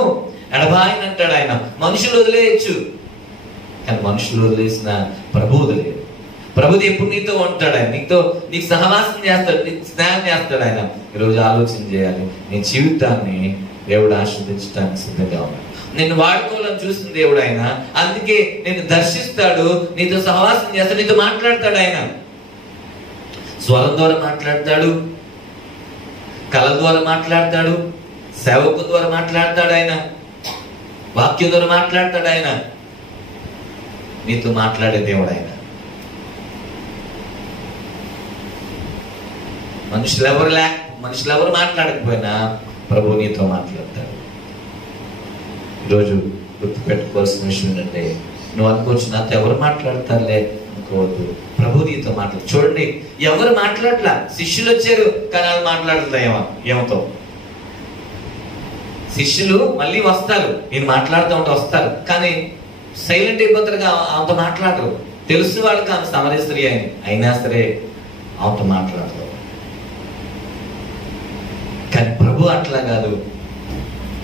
ఎడబాయని అంటాడు ఆయన. మనుషులు వదిలేయచ్చు, కానీ మనుషులు వదిలేసిన ప్రభు వదిలేయడు. ప్రభుది ఎప్పుడు నీతో ఉంటాడు, ఆయన నీకు సహవాసం చేస్తాడు, నీకు స్నేహం చేస్తాడు. ఆయన ఈరోజు ఆలోచన చేయాలి, నీ జీవితాన్ని దేవుడు ఆశీర్వదించడానికి సిద్ధంగా ఉన్నాడు. నిన్ను వాడుకోవాలని చూసిన దేవుడు ఆయన. అందుకే నిన్ను దర్శిస్తాడు, నీతో సహవాసం చేస్తాడు, నీతో మాట్లాడతాడు. ఆయన స్వరం ద్వారా మాట్లాడతాడు, కళ ద్వారా మాట్లాడతాడు, సేవకు ద్వారా మాట్లాడతాడు, ఆయన వాక్యం ద్వారా మాట్లాడతాడు. ఆయన నీతో మాట్లాడే దేవుడు ఆయన. మనుషులు ఎవరు మాట్లాడకపోయినా ప్రభు నీతో మాట్లాడతాడు. ఈరోజు గుర్తుపెట్టుకోవాల్సిన విషయం ఏంటంటే, నువ్వు అనుకోవచ్చు నాతో ఎవరు మాట్లాడతారులే అనుకోవద్దు, ప్రభు నీతో మాట్లాడు. చూడండి, ఎవరు మాట్లాడలా. శిష్యులు వచ్చారు, కానీ వాళ్ళు మాట్లాడలే ఏమతో. శిష్యులు మళ్ళీ వస్తారు, నేను మాట్లాడుతూ ఉంటే వస్తారు, కానీ సైలెంట్ అయిపోతారుగా, ఆమెతో మాట్లాడరు. తెలుసు వాళ్ళకి ఆమె సమరయ స్త్రీ అని, అయినా సరే ఆమెతో మాట్లాడరు. కానీ ప్రభు అట్లా కాదు.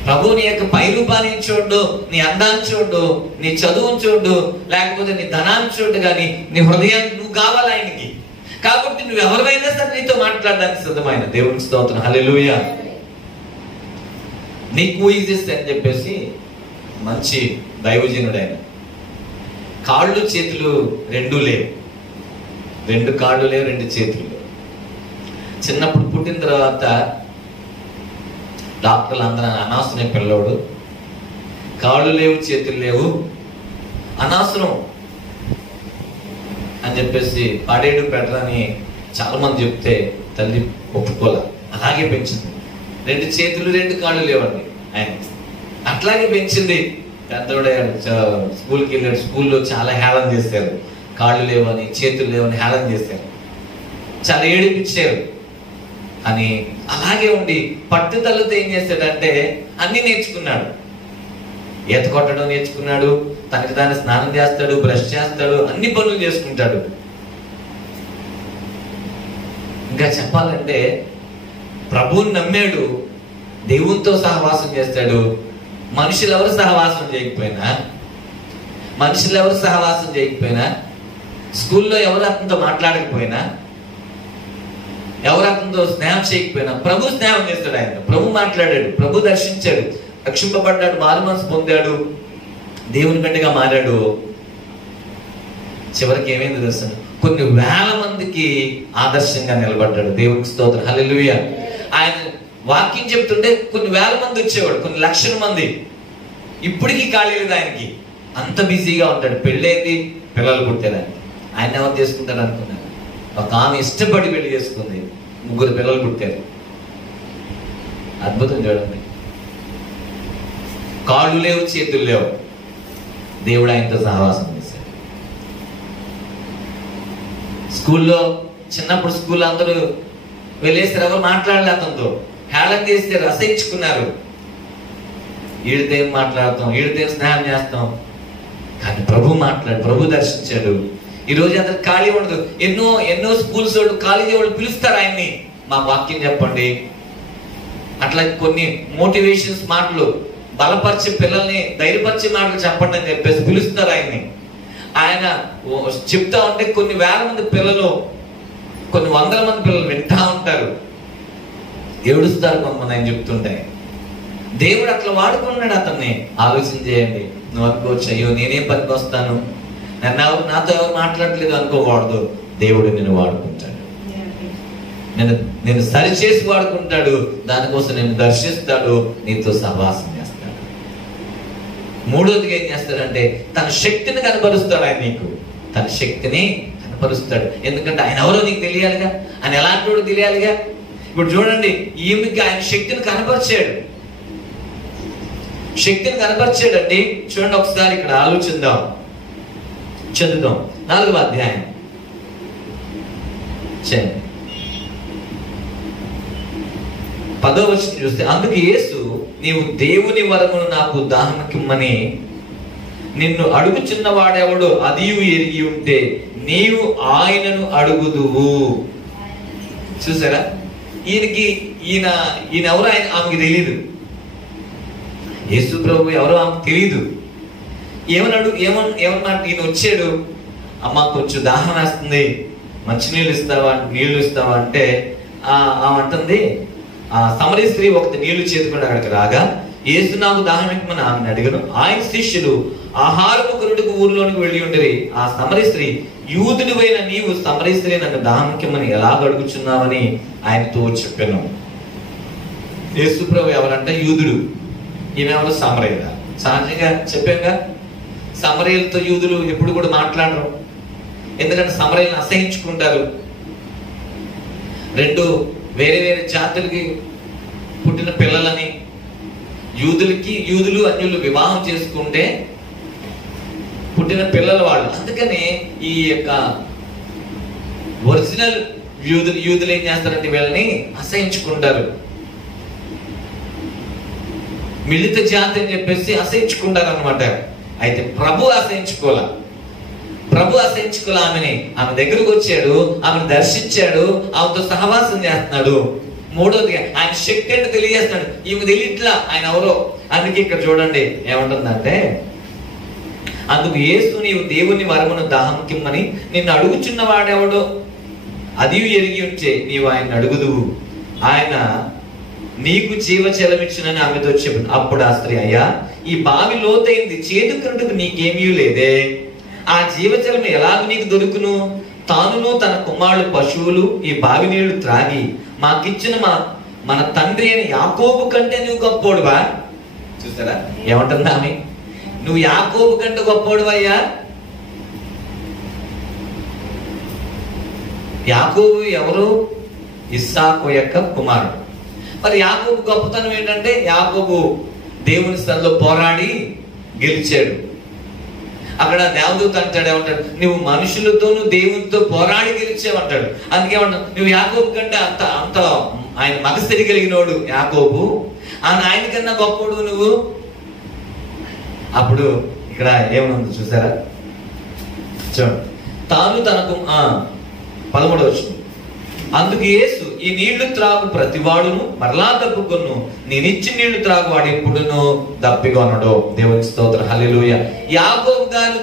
ప్రభు నీ యొక్క పై రూపాన్ని చూడు, నీ అందాన్ని చూడు, నీ చదువుని చూడు, లేకపోతే నీ ధనాన్ని చూడు, కానీ నీ హృదయాన్ని నువ్వు కావాలి ఆయనకి. కాబట్టి నువ్వు ఎవరైనా సరే నీతో మాట్లాడడానికి సిద్ధమైన దేవునికి స్తోత్రం. హల్లెలూయా. నీకు ఈజెస్ అని చెప్పేసి మంచి దైవజనుడు ఆయన. కాళ్ళు చేతులు రెండూ లేవు, 2 కాళ్ళు లేవు, 2 చేతులు లేవు. చిన్నప్పుడు పుట్టిన తర్వాత డాక్టర్లు అందరూ అనవసరం, పిల్లోడు కాళ్ళు లేవు, చేతులు లేవు, అనవసరం అని చెప్పేసి పాడేడు పెట్టరని చాలా మంది చెప్తే తల్లి ఒప్పుకోలే. అలాగే పెంచింది. 2 చేతులు 2 కాళ్ళు లేవండి ఆయన. అట్లాగే పెంచింది. పెద్దోడయ్యాడు, స్కూల్కి వెళ్ళాడు. స్కూల్లో చాలా హేళన చేశారు. కాళ్ళు లేవని, చేతులు లేవని హేళన చేశారు. చాలా ఏడిపించారు. అని అలాగే ఉండి పట్టుదలతో ఏం చేశాడంటే అన్ని నేర్చుకున్నాడు. ఈత కొట్టడం నేర్చుకున్నాడు, తనకి తాను స్నానం చేస్తాడు, బ్రష్ చేస్తాడు, అన్ని పనులు చేసుకుంటాడు. ఇంకా చెప్పాలంటే ప్రభువుని నమ్మాడు, దేవునితో సహవాసం చేస్తాడు. మనుషులు ఎవరు సహవాసం చేయకపోయినా, స్కూల్లో ఎవరు అతనితో మాట్లాడకపోయినా, ఎవరు అతనితో స్నేహం చేయకపోయినా ప్రభు స్నేహం చేస్తాడు. ఆయన ప్రభు మాట్లాడాడు, ప్రభు దర్శించాడు, రక్షింపబడ్డాడు, మారు మనసు పొందాడు, దేవుని బిడ్డగా మారాడు. చివరికి ఏమైంది తెలుసు? కొన్ని వేల మందికి ఆదర్శంగా నిలబడ్డాడు. దేవునికి స్తోత్రం, హల్లెలూయా. ఆయన వాక్యం చెప్తుంటే కొన్ని వేల మంది వచ్చేవాడు, కొన్ని లక్షల మంది. ఇప్పటికీ ఖాళీ లేదు ఆయనకి, అంత బిజీగా ఉంటాడు. పెళ్ళేది, పిల్లలు పుట్టారు. ఆయన ఎవరు చేసుకుంటారు అనుకున్నారు? ఒక ఆమె ఇష్టపడి పెళ్లి చేసుకుంది, 3 పిల్లలు పుట్టారు. అద్భుతం చూడండి. కాళ్ళు లేవు, చేతులు లేవు, దేవుడు ఆయనతో సహవాసం చేశాడు. స్కూల్లో చిన్నప్పుడు స్కూల్ అందరూ వెళ్ళేసారు, ఎవరు మాట్లాడలే, అతనితో హేళన చేశారు, అసహించుకున్నారు. వీడితో ఏం మాట్లాడతాం, వీడితో ఏం స్నేహం చేస్తాం. కానీ ప్రభు దర్శించాడు. ఈ రోజు అతను ఖాళీ ఉండదు. ఎన్నో స్కూల్స్ వాళ్ళు, కాలేజీ వాళ్ళు పిలుస్తారు ఆయన్ని, మా వాక్యం చెప్పండి. అట్లా కొన్ని మోటివేషన్స్ మాటలు, బలపరిచే పిల్లల్ని ధైర్యపరిచే మాటలు చెప్పండి అని చెప్పేసి పిలుస్తారు ఆయన్ని. ఆయన చెప్తా ఉంటే కొన్ని వేల మంది పిల్లలు, కొన్ని వందల మంది పిల్లలు వింటా ఉంటారు, ఏడుస్తారు కొంతమంది ఆయన చెప్తుంటే. దేవుడు అట్లా వాడుకున్నాడు అతన్ని. ఆలోచన చేయండి. నువ్వు అనుకోవచ్చు, అయ్యో నేనేం పనికి వస్తాను, నాతో ఎవరు మాట్లాడలేదు అనుకోకూడదు. దేవుడు నిన్ను వాడుకుంటాడు, నేను సరిచేసి వాడుకుంటాడు. దానికోసం నేను దర్శిస్తాడు, నీతో సహవాసం చేస్తాడు. మూడోదిగా ఏం చేస్తాడంటే తన శక్తిని కనపరుస్తాడు. ఆయన నీకు తన శక్తిని కనపరుస్తాడు. ఎందుకంటే ఆయన ఎవరో నీకు తెలియాలిగా, ఆయన ఎలాంటి వాడు తెలియాలిగా. ఇప్పుడు చూడండి, ఈమెకి ఆయన శక్తిని కనపరిచాడు. కనపరిచాడండి. చూడండి ఒకసారి ఇక్కడ ఆలోచిద్దాం, చదువుదాం 4వ అధ్యాయం. 10వ వచనం చూస్తే, అందుకు యేసు, నీవు దేవుని వరమును నాకు దాహమకిమ్మని నిన్ను అడుగుచున్న వాడెవడో అదియు ఎరిగి ఉంటే నీవు ఆయనను అడుగుదువు. చూసారా, ఈయన ఎవరు ఆమెకి తెలియదు. యేసు ప్రభు ఎవరో ఆమెకు తెలియదు. ఏమన్నాడు, ఈయన వచ్చాడు, అమ్మ కొంచెం దాహం వేస్తుంది, మంచినీళ్ళు ఇస్తావా అంటే ఆమె అంటుంది, సమరీ స్త్రీ ఒకటి నీళ్లు చేతుకొని అక్కడికి రాగా, యేసు నాకు దాహం ఎక్కుమని ఆమెను అడిగను. ఆయన శిష్యులు ఆహారము కొనుటకు ఊర్లోనికి వెళ్ళి ఉండేది. ఆ సమరీ స్త్రీ, యూదుడివైన నీవు సమరీ స్త్రీ నన్ను దాహం ఎక్కమని ఎలాగ అడుగుచున్నావని ఆయనతో చెప్పాను. యేసు ప్రభు ఎవరంటే యూదుడు, ఈమె ఎవరు సమరయుల. సహజంగా చెప్పాక సమరయులతో యూదులు ఎప్పుడు కూడా మాట్లాడరు, ఎందుకంటే సమరయులను అసహించుకుంటారు. 2 వేరే జాతులకి పుట్టిన పిల్లలని యూదులు అన్యులు వివాహం చేసుకుంటే పుట్టిన పిల్లల వాళ్ళు. అందుకని ఈ యొక్క ఒరిజినల్ యూదులు ఏం చేస్తారంటే వీళ్ళని అసహించుకుంటారు. మిళిత జాతి అని చెప్పేసి అసహించుకుంటారు అనమాట. అయితే ప్రభు అసహించుకోలే. ఆమె దగ్గరకు వచ్చాడు, ఆమెను దర్శించాడు, ఆమెతో సహవాసం చేస్తున్నాడు. మూడోదిగా ఆయన శక్తి అంటే తెలియజేస్తున్నాడు. ఈమె తెలియట్లా ఆయన ఎవరో. అందుకే ఇక్కడ చూడండి ఏమంటుందంటే, అందుకు యేసు, నీవు దేవుని వరమును దాహం కిమ్మని నిన్ను అడుగుచున్న వాడెవడో అది ఎరిగి ఉంటే నీవు ఆయన అడుగుదువు, ఆయన నీకు జీవజలమిచ్చునని ఆమెతో చెప్పాను. అప్పుడు ఆ స్త్రీ, అయ్యా ఈ బావి లోతైంది, చేదుకున్నట్టుకు నీకేమీ లేదే, ఆ జీవజలం ఎలాగ నీకు దొరుకును? తానును తన కుమారుడు పశువులు ఈ బావి నీళ్లు త్రాగి మాకిచ్చిన మన తండ్రి అని యాకోబు కంటే నువ్వు గొప్పోడువా? చూసారా ఏమంటుందా ఆమె? నువ్వు యాకోబు కంటే గొప్పోడువయ్యా? యాకోబు ఎవరు? ఇస్సాకు యొక్క కుమారుడు. మరి యాకోబు గొప్పతనం ఏంటంటే యాకోబు దేవుని స్థలంలో పోరాడి గెలిచాడు. అక్కడ దేవదూత అంటాడు, ఏమంటాడు, నువ్వు మనుషులతోను దేవునితో పోరాడి గెలిచావంటాడు. అందుకేమంటాడు, నువ్వు యాకోబు కంటే అంత అంత ఆయన మగస్థితి కలిగినోడు యాకోబు, ఆయన కన్నా గొప్పడు నువ్వు. అప్పుడు ఇక్కడ ఏమనుంది చూసారా, చూడండి. తాను తనకు 13వ వచనం, అందుకు యేసు, ఈ నీళ్లు త్రాగు ప్రతివాడును మరలా దప్పుకొను, నేనిచ్చి నీళ్లు త్రాగు వాడు ఎప్పుడును దప్పికొనడు. దేవుని స్తోత్రం, హల్లెలూయా. యాకోబు గారు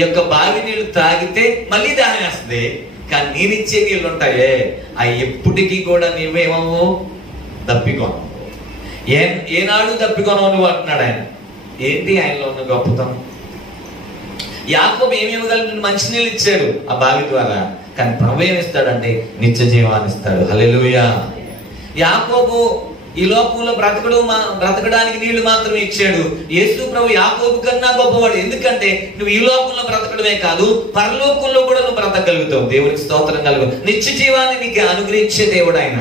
యొక్క బావి నీళ్లు తాగితే మళ్ళీ దాహం వేస్తుంది, కానీ నేనిచ్చే నీళ్ళు ఉంటాయే అవి ఎప్పటికీ కూడా నీవేమవు దప్పికొనవు. ఏనాడు దప్పికొనవు నువ్వు అంటున్నాడు ఆయన. ఏంటి ఆయనలో ఉన్న గొప్పతనం? యాకోబు ఏమేమగలడు? మంచినీళ్ళు ఇచ్చాడు ఆ బావి ద్వారా, కానీ ప్రభు ఏమిస్తాడంటే నిత్య జీవాన్ని ఇస్తాడు. హల్లెలూయా. యాకోబు ఈ లోకంలో బ్రతకడానికి నీళ్లు మాత్రమే ఇచ్చాడు. యేసు ప్రభు యాకోబు కన్నా గొప్పవాడు. ఎందుకంటే నువ్వు ఈ లోకంలో బ్రతకడమే కాదు, పరలోకంలో కూడా నువ్వు బ్రతకగలుగుతావు. దేవునికి స్తోత్రం కలుగు. నిత్య జీవాన్ని నీకు అనుగ్రహించే దేవుడు ఆయన.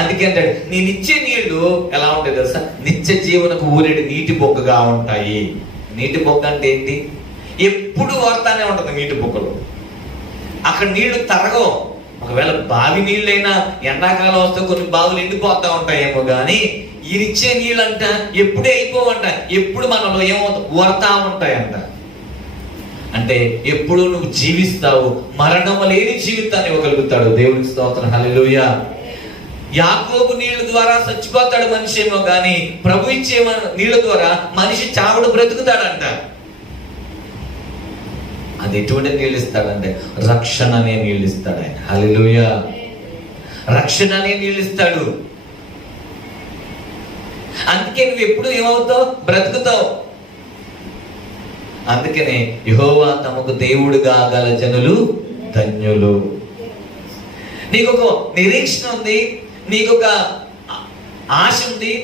అందుకే అంటాడు, నేనిచ్చే నీళ్లు ఎలా ఉంటాయి తెలుసా? నిత్య జీవనకు ఊరేడు నీటి బొక్కగా ఉంటాయి. నీటి బొక్క అంటే ఏంటి? ఎప్పుడు వాడుతానే ఉంటుంది నీటి బొక్కలు. అక్కడ నీళ్లు తరగవు. ఒకవేళ బావి నీళ్ళైనా ఎండాకాలం వస్తే కొన్ని బావులు ఎండిపోతా ఉంటాయేమో, కానీ ఈయనిచ్చే నీళ్ళంట ఎప్పుడే అయిపోవంట. ఎప్పుడు మనలో ఏమవుతా ఊరతా ఉంటాయంట. అంటే ఎప్పుడు నువ్వు జీవిస్తావు, మరణం లేని జీవితాన్ని ఇవ్వగలుగుతాడు. దేవునికి స్తోత్రం, హల్లెలూయా. యాకోబు నీళ్ళ ద్వారా చచ్చిపోతాడు మనిషి ఏమో, కానీ ప్రభు ఇచ్చే నీళ్ళ ద్వారా మనిషి చావుడు బ్రతుకుతాడంట. అది ఎటువంటి నీళ్ళు ఇస్తాడంటే రక్షణ అనే నీళ్ళు ఇస్తాడు ఆయన. హల్లెలూయా. రక్షణ అనే నీళ్ళు ఇస్తాడు. అందుకే నువ్వు ఎప్పుడు ఏమవుతావు? బ్రతుకుతావు. అందుకనే యెహోవా తమకు దేవుడుగా గల జనులు ధన్యులు. నీకొక నిరీక్షణ ఉంది, నీకొక ఆశ ఉంది.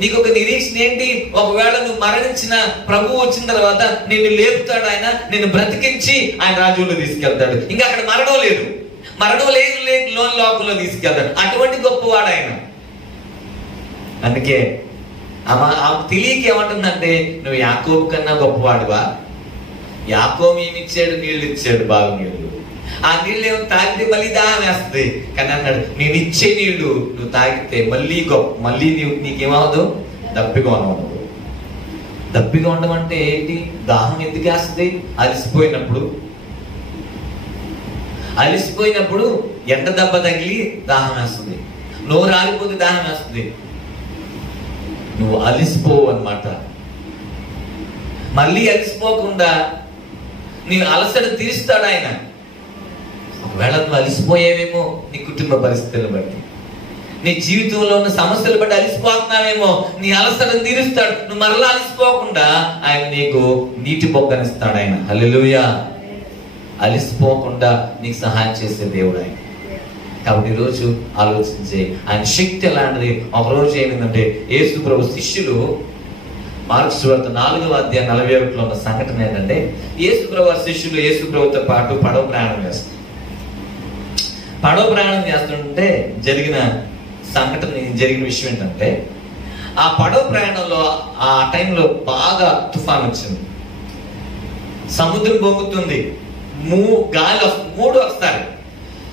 నీకొక నిరీక్షణ ఏంటి? ఒకవేళ నువ్వు మరణించిన ప్రభువు వచ్చిన తర్వాత నిన్ను లేపుతాడు ఆయన, నిన్ను బ్రతికించి ఆయన రాజ్యంలో తీసుకెళ్తాడు. ఇంకా అక్కడ మరణం లేదు, మరణం లేదు లోకంలో తీసుకెళ్తాడు. అటువంటి గొప్పవాడు ఆయన. అందుకే తెలియక ఏమంటుందంటే, నువ్వు యాకోబు కన్నా గొప్పవాడువా? యాకోబు ఏమి ఇచ్చాడు? నీళ్ళు ఇచ్చాడు, బావి నీళ్ళు. ఆ నీళ్ళు ఏమో తాగితే మళ్ళీ దాహం వేస్తుంది, కానీ అన్నాడు, నేను ఇచ్చే నీళ్లు నువ్వు తాగితే మళ్ళీ నీకేమవదు? దప్పిగా ఉండవు. దప్పిగా ఉండడం అంటే ఏంటి? దాహం ఎందుకు వేస్తుంది? అలిసిపోయినప్పుడు ఎండ దెబ్బ తగిలి దాహం వేస్తుంది, నోరు ఆరిపోతే దాహం వేస్తుంది. నువ్వు అలిసిపోవు అన్నమాట. మళ్ళీ అలిసిపోకుండా నీ అలసట తీరుస్తాడు ఆయన. ఒకవేళ నువ్వు అలిసిపోయేవేమో నీ కుటుంబ పరిస్థితులను బట్టి, నీ జీవితంలో ఉన్న సమస్యలు బట్టి అలిసిపోతున్నావేమో, నీ అలసటను తీరుస్తాడు. నువ్వు మరలా అలిసిపోకుండా ఆయన నీకు నీటి బొక్కనిస్తాడు ఆయన. హల్లెలూయా. అలిసిపోకుండా నీకు సహాయం చేసే దేవుడు ఆయన. కాబట్టి ఈరోజు ఆలోచించే ఆయన శక్తి ఎలాంటిది. ఒకరోజు ఏమైందంటే, యేసు ప్రభు శిష్యులు మార్కు సువార్త 4వ అధ్యాయం 41లో ఉన్న సంఘటన ఏంటంటే, యేసు ప్రభు శిష్యులు యేసు ప్రభుతో పాటు పడవ ప్రయాణం చేస్తారు. పడవ ప్రయాణం చేస్తుంటే జరిగిన విషయం ఏంటంటే, ఆ పడవ ప్రయాణంలో ఆ టైంలో బాగా తుఫాన్ వచ్చింది, సముద్రం పొంగుతుంది, గాలి మూడు ఒకసారి,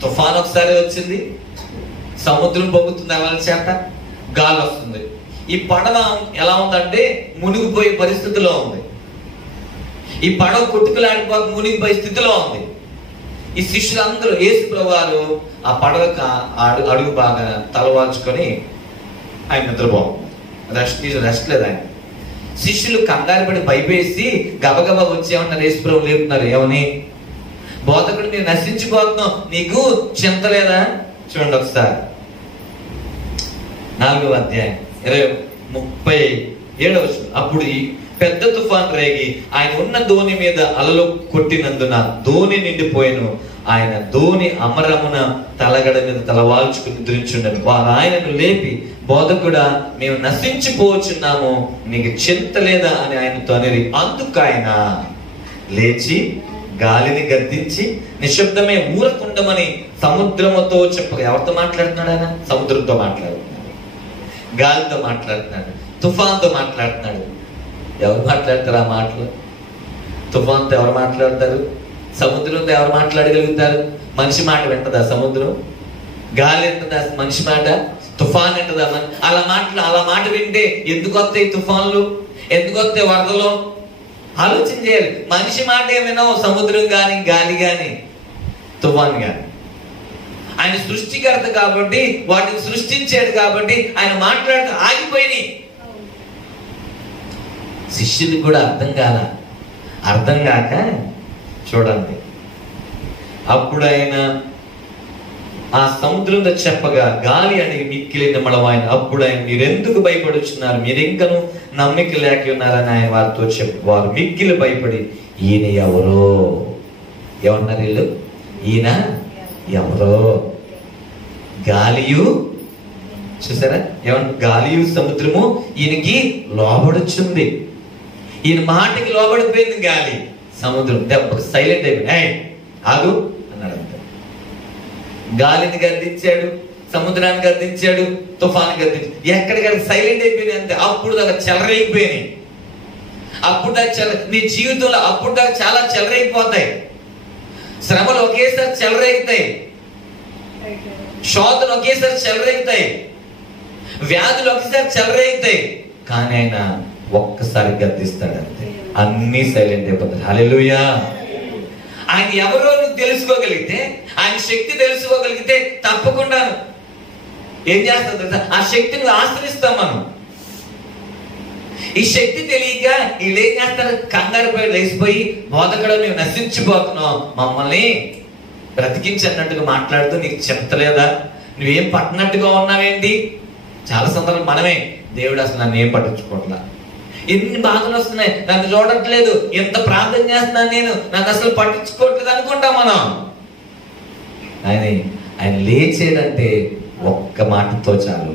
తుఫాన్ ఒకసారి వచ్చింది, సముద్రం పొంగుతుంది, ఎవరి చేత గాలి వస్తుంది. ఈ పడవ ఎలా ఉందంటే మునిగిపోయే పరిస్థితిలో ఉంది. ఈ పడవ కొట్టుకులాడిపోక మునిగిపోయే స్థితిలో ఉంది. ఈ శిష్యులందరూ యేసు ప్రభువారు ఆ పడవక అడుగు బాగా తలవాల్చుకొని ఆయన నిద్రపోవాలి. రెస్ట్ లేదు ఆయన. శిష్యులు కంగారు పడి భయపేసి గబగబా వచ్చేమన్నారు, యేసు ప్రభు లేపుతున్నారు. ఏమని? బోధకుడు మీరు నశించిపోతున్నావు, నీకు చింత లేదా? చూడండి ఒకసారి 4వ అధ్యాయం 37వ వచనం. అప్పుడు ఈ పెద్ద తుఫాన్ రేగి ఆయన ఉన్న ధోని మీద అలలు కొట్టినందున ధోని నిండిపోయాను. ఆయన ధోని అమరమున తలగడ మీద తలవాల్చుకుని నిద్రించుండను. వారు ఆయనను లేపి, బోధకుడా మేము నశించిపోవచ్చున్నాము, నీకు చింత లేదా అని ఆయనతో అనేది. అందుకు ఆయన లేచి గాలిని గద్దించి నిశ్శబ్దమే ఊరకుండమని సముద్రముతో చెప్పగా. ఎవరితో మాట్లాడుతున్నాడు ఆయన? సముద్రంతో మాట్లాడుతున్నాడు, గాలితో మాట్లాడుతున్నాడు, తుఫాన్తో మాట్లాడుతున్నాడు. ఎవరు మాట్లాడతారు ఆ మాటలు? తుఫాన్తో ఎవరు మాట్లాడతారు? సముద్రంతో ఎవరు మాట్లాడగలుగుతారు? మనిషి మాట వింటదా సముద్రం? గాలి వింటదా మనిషి మాట? తుఫాన్ వింటదా? అలా మాట వింటే ఎందుకు వస్తాయి తుఫాన్లు, ఎందుకు వస్తాయి వరదలు? ఆలోచన చేయాలి. మనిషి మాట ఏమైనా సముద్రం కానీ, గాలి కానీ, తుఫాన్ కానీ. ఆయన సృష్టికర్త కాబట్టి, వాటిని సృష్టించాడు కాబట్టి ఆయన మాట్లాడటం ఆగిపోయినాయి. శిష్యుడికి కూడా అర్థం కాక చూడండి, అప్పుడు ఆయన ఆ సముద్రంతో చెప్పగా గాలి అని మిక్కిలి నిమ్మళమైన. అప్పుడు ఆయన, మీరెందుకు భయపడుచున్నారు, మీరింకను నమ్మిక లేక ఉన్నారని ఆయన వారితో వారు మిక్కిలి భయపడి, ఈయన ఎవరో ఏమన్నారు వీళ్ళు? ఈయన ఎవరో? గాలియు, చూసారా ఏమన్నా? గాలియు సముద్రము ఈయనకి లోబడుచుంది. ఈయన మాటకి లోబడిపోయింది గాలి, సముద్రం దెబ్బకు సైలెంట్ అయిపోయింది. ఆగు అన్నాడు అంతే. గాలిని గద్దించాడు, సముద్రాన్ని గద్దించాడు, తుఫాను గద్దించాడు, ఎక్కడికక్కడ సైలెంట్ అయిపోయింది అంతే. అప్పుడు దాకా చెలరైపోయినాయి. అప్పుడు దాకా నీ జీవితంలో అప్పుడు దాకా చాలా చెలరైపోతాయి. శ్రమలు ఒకేసారి చెలరేగుతాయి, శోధనలు ఒకేసారి చెలరేగుతాయి, వ్యాధులు ఒకేసారి చెలరేగుతాయి. కానీ ఆయన ఒక్కసారి గద్దిస్తాడు అంతే, అన్ని సైలెంట్ అయిపోతాయి. హల్లెలూయా. ఆయన ఎవరో నువ్వు తెలుసుకోగలిగితే, ఆయన శక్తి తెలుసుకోగలిగితే తప్పకుండా ఏం చేస్తావు తెలుసా? ఆ శక్తిని ఆశ్రయిస్తాం మనం. ఈ శక్తి తెలియక వీళ్ళు ఏం చేస్తారు? కంగారు పోయి లేచిపోయి, బోధకుడు మేము నశించిపోతున్నాం, మమ్మల్ని బ్రతికించన్నట్టుగా మాట్లాడుతూ, నీకు చెప్తలేదా, నువ్వేం పట్టినట్టుగా ఉన్నావేంటి? చాలా సందర్భాలు మనమే, దేవుడు అసలు నన్ను ఏం పట్టించుకోవట్లా, ఎన్ని బాధలు వస్తున్నాయి, నన్ను చూడట్లేదు, ఎంత ప్రార్థన చేస్తున్నాను నేను, నన్ను అసలు పట్టించుకోవట్లేదు అనుకుంటాం మనం. ఆయన లేచేదంటే ఒక్క మాటతో చాలు,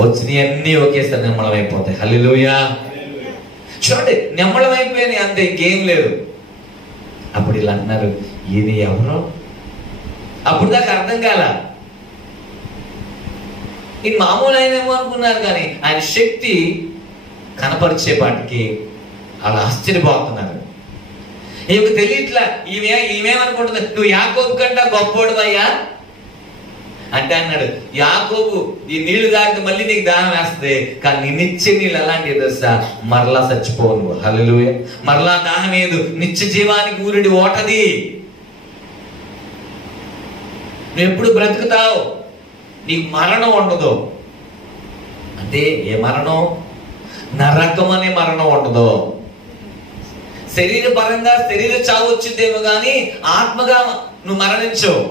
వచ్చినవన్నీ ఒకేసారి నిమ్మళమైపోతాయి. హల్లెలూయా. చూడండి, నిమ్మళమైపోయినాయి అంతే, ఇంకేం లేదు. అప్పుడు ఇలా అన్నారు, ఈయన ఎవరో? అప్పుడు దాకా అర్థం కాల. ఇది మామూలు ఆయనేమో అనుకున్నారు, కానీ ఆయన శక్తి కనపరిచేపాటికి అలా ఆశ్చర్యపోతున్నారు. ఈమెకు తెలియట్లా, ఈమెమనుకుంటుంది, నువ్వు యాకోబు కంటే గొప్పోడువయ్యా అంటే అన్నాడు. యాకోబు ఈ నీళ్లు తాగితే మళ్ళీ నీకు దాహం వేస్తుంది, కానీ నిన్నిచ్చే నీళ్ళు ఎలాంటి తెలుసా? మరలా చచ్చిపోవు నువ్వు. హల్లెలూయా. మరలా దాహం ఏదు, నిత్య జీవానికి ఊరిడి ఓటది. నువ్వు ఎప్పుడు బ్రతుకుతావు, నీకు మరణం ఉండదు. అంటే ఏ మరణం? నరకం అనే మరణం ఉండదు. శరీర పరంగా శరీర చావు వచ్చిందేమో కానీ ఆత్మగా నువ్వు మరణించవు.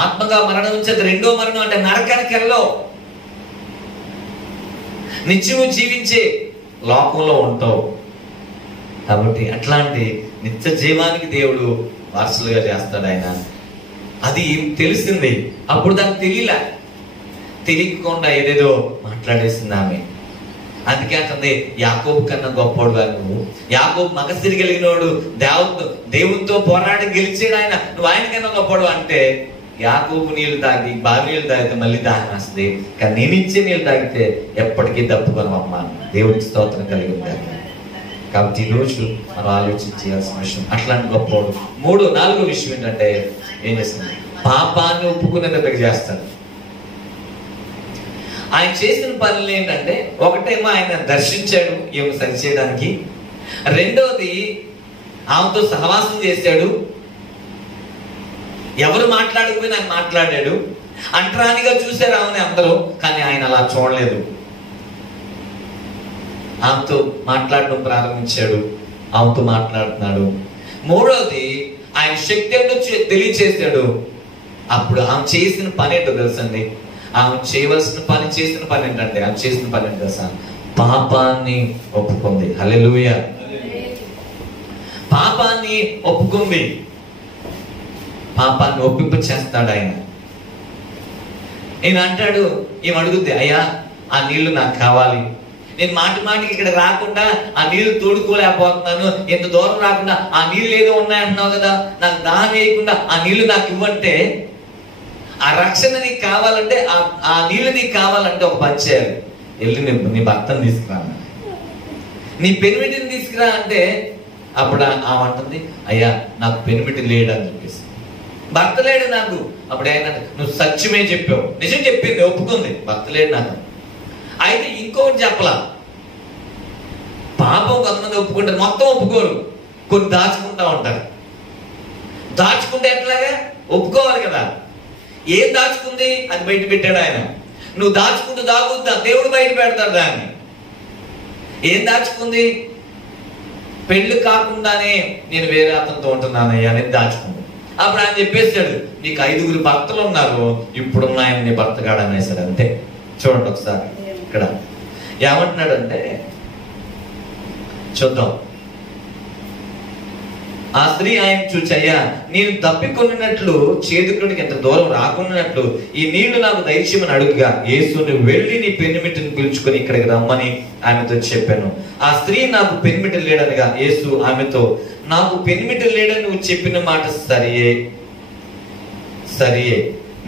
ఆత్మగా మరణించేది రెండో మరణం, అంటే నరకానికి వెళ్ళవు, నిత్యము జీవించే లోకంలో ఉంటావు. కాబట్టి అట్లాంటి నిత్య జీవానికి దేవుడు వారసులుగా చేస్తాడు ఆయన. అది తెలిసింది, అప్పుడు దానికి తెలియకుండా ఏదేదో మాట్లాడేసింది ఆమె. అందుకే అంటుంది, యాకోబు కన్నా గొప్పోడు నువ్వు, యాకోబు మగసిరి కలిగినోడు, దేవునితో పోరాడి గెలిచాడు ఆయన, నువ్వు ఆయన కన్నా గొప్పోడు అంటే. యాకోబు నీళ్లు తాగి బావి నీళ్ళు తాగితే మళ్ళీ దాహం వస్తుంది, కానీ నేను ఇచ్చే నీళ్ళు తాగితే ఎప్పటికీ తప్పుకోనమ్మా. దేవుడికి స్తోత్రం కలిగి ఉండాలి. కాబట్టి ఈరోజు మనం ఆలోచించాల్సిన విషయం అట్లాంటి గొప్పోడు. 4వ విషయం ఏంటంటే, ఏం చేస్తుంది? పాపాన్ని ఒప్పుకునేందుకు చేస్తాడు. ఆయన చేసిన పనులు ఏంటంటే, ఒకటేమో ఆయన దర్శించాడు ఈమె సరిచేయడానికి, రెండవది ఆమెతో సహవాసం చేశాడు, ఎవరు మాట్లాడకపోయినా ఆయన మాట్లాడాడు. అంటరానిగా చూశారు ఆమెని అందరూ, కానీ ఆయన అలా చూడలేదు. ఆమెతో మాట్లాడడం ప్రారంభించాడు, ఆమెతో మాట్లాడుతున్నాడు. మూడవది ఆయన శక్తి ఏంటో తెలియచేశాడు. అప్పుడు ఆమె చేసిన పని ఏంటో తెలుసండి? ఆమె చేయవలసిన పని చేసిన పని ఏంటంటే, ఆమె చేసిన పని ఏంటో తెలుసా? పాపాన్ని ఒప్పుకుంది. హల్లెలూయా. పాపాన్ని ఒప్పుకుంది. పాపాన్ని ఒప్పింప చేస్తాడు ఆయన. ఈయన అంటాడు, ఈమె అడుగుద్ది, అయ్యా ఆ నీళ్లు నాకు కావాలి, నేను మాటి మాటికి ఇక్కడ రాకుండా ఆ నీళ్లు తోడుకోలేకపోతున్నాను, ఎంత దూరం రాకుండా ఆ నీళ్ళు ఏదో ఉన్నాయంటున్నావు కదా, నాకు దాహం వేయకుండా ఆ నీళ్లు నాకు ఇవ్వంటే, ఆ రక్షణ నీకు కావాలంటే, ఆ నీళ్లు నీకు కావాలంటే ఒక పని చేయాలి. వెళ్ళి నీ భర్తను తీసుకురా, నీ పెనిమిటిని తీసుకురా అంటే అప్పుడు ఆమంటుంది, అయ్యా నాకు పెనిమిటి లేడు అని చెప్పేసి. భర్త లేడు నాకు. అప్పుడు ఆయన, నువ్వు సత్యమే చెప్పావు, నిజం చెప్పింది, ఒప్పుకుంది, భర్త లేడు నాకు. అయితే ఇంకొకటి చెప్పలా, పాపం కొంతమంది ఒప్పుకుంటారు, మొత్తం ఒప్పుకోరు, కొన్ని దాచుకుంటా ఉంటారు. దాచుకుంటే ఎట్లాగా? ఒప్పుకోవాలి కదా. ఏం దాచుకుంది అది బయట పెట్టాడు ఆయన. నువ్వు దాచుకుంటూ దాగుద్దా, దేవుడు బయట పెడతాడు దాన్ని. ఏం దాచుకుంది? పెళ్లి కాకుండానే నేను వేరే అతనితో ఉంటున్నానయ్యా అనేది దాచుకుంది. అప్పుడు ఆయన చెప్పేశాడు, నీకు 5 భర్తలు ఉన్నారు, ఇప్పుడున్నాయని నీ భర్త కాడు అనేసాడు. అంతే. చూడండి ఒకసారి ఇక్కడ ఏమంటున్నాడంటే, చూద్దాం. ఆ స్త్రీ ఆయన చూచి, అయ్యా నేను తప్పికొన్నట్లు చేదుకుడికి ఎంత దూరం రాకున్నట్లు ఈ నీళ్లు నాకు దయచేయమని అడుగుగా, యేసు నువ్వు వెళ్ళి నీ పెనిమిటిని పిలుచుకొని ఇక్కడికి రమ్మని ఆమెతో చెప్పాను. ఆ స్త్రీ నాకు పెనిమిటి లేడనగా యేసు ఆమెతో, నాకు పెనిమిటి లేడని నువ్వు చెప్పిన మాట సరియే,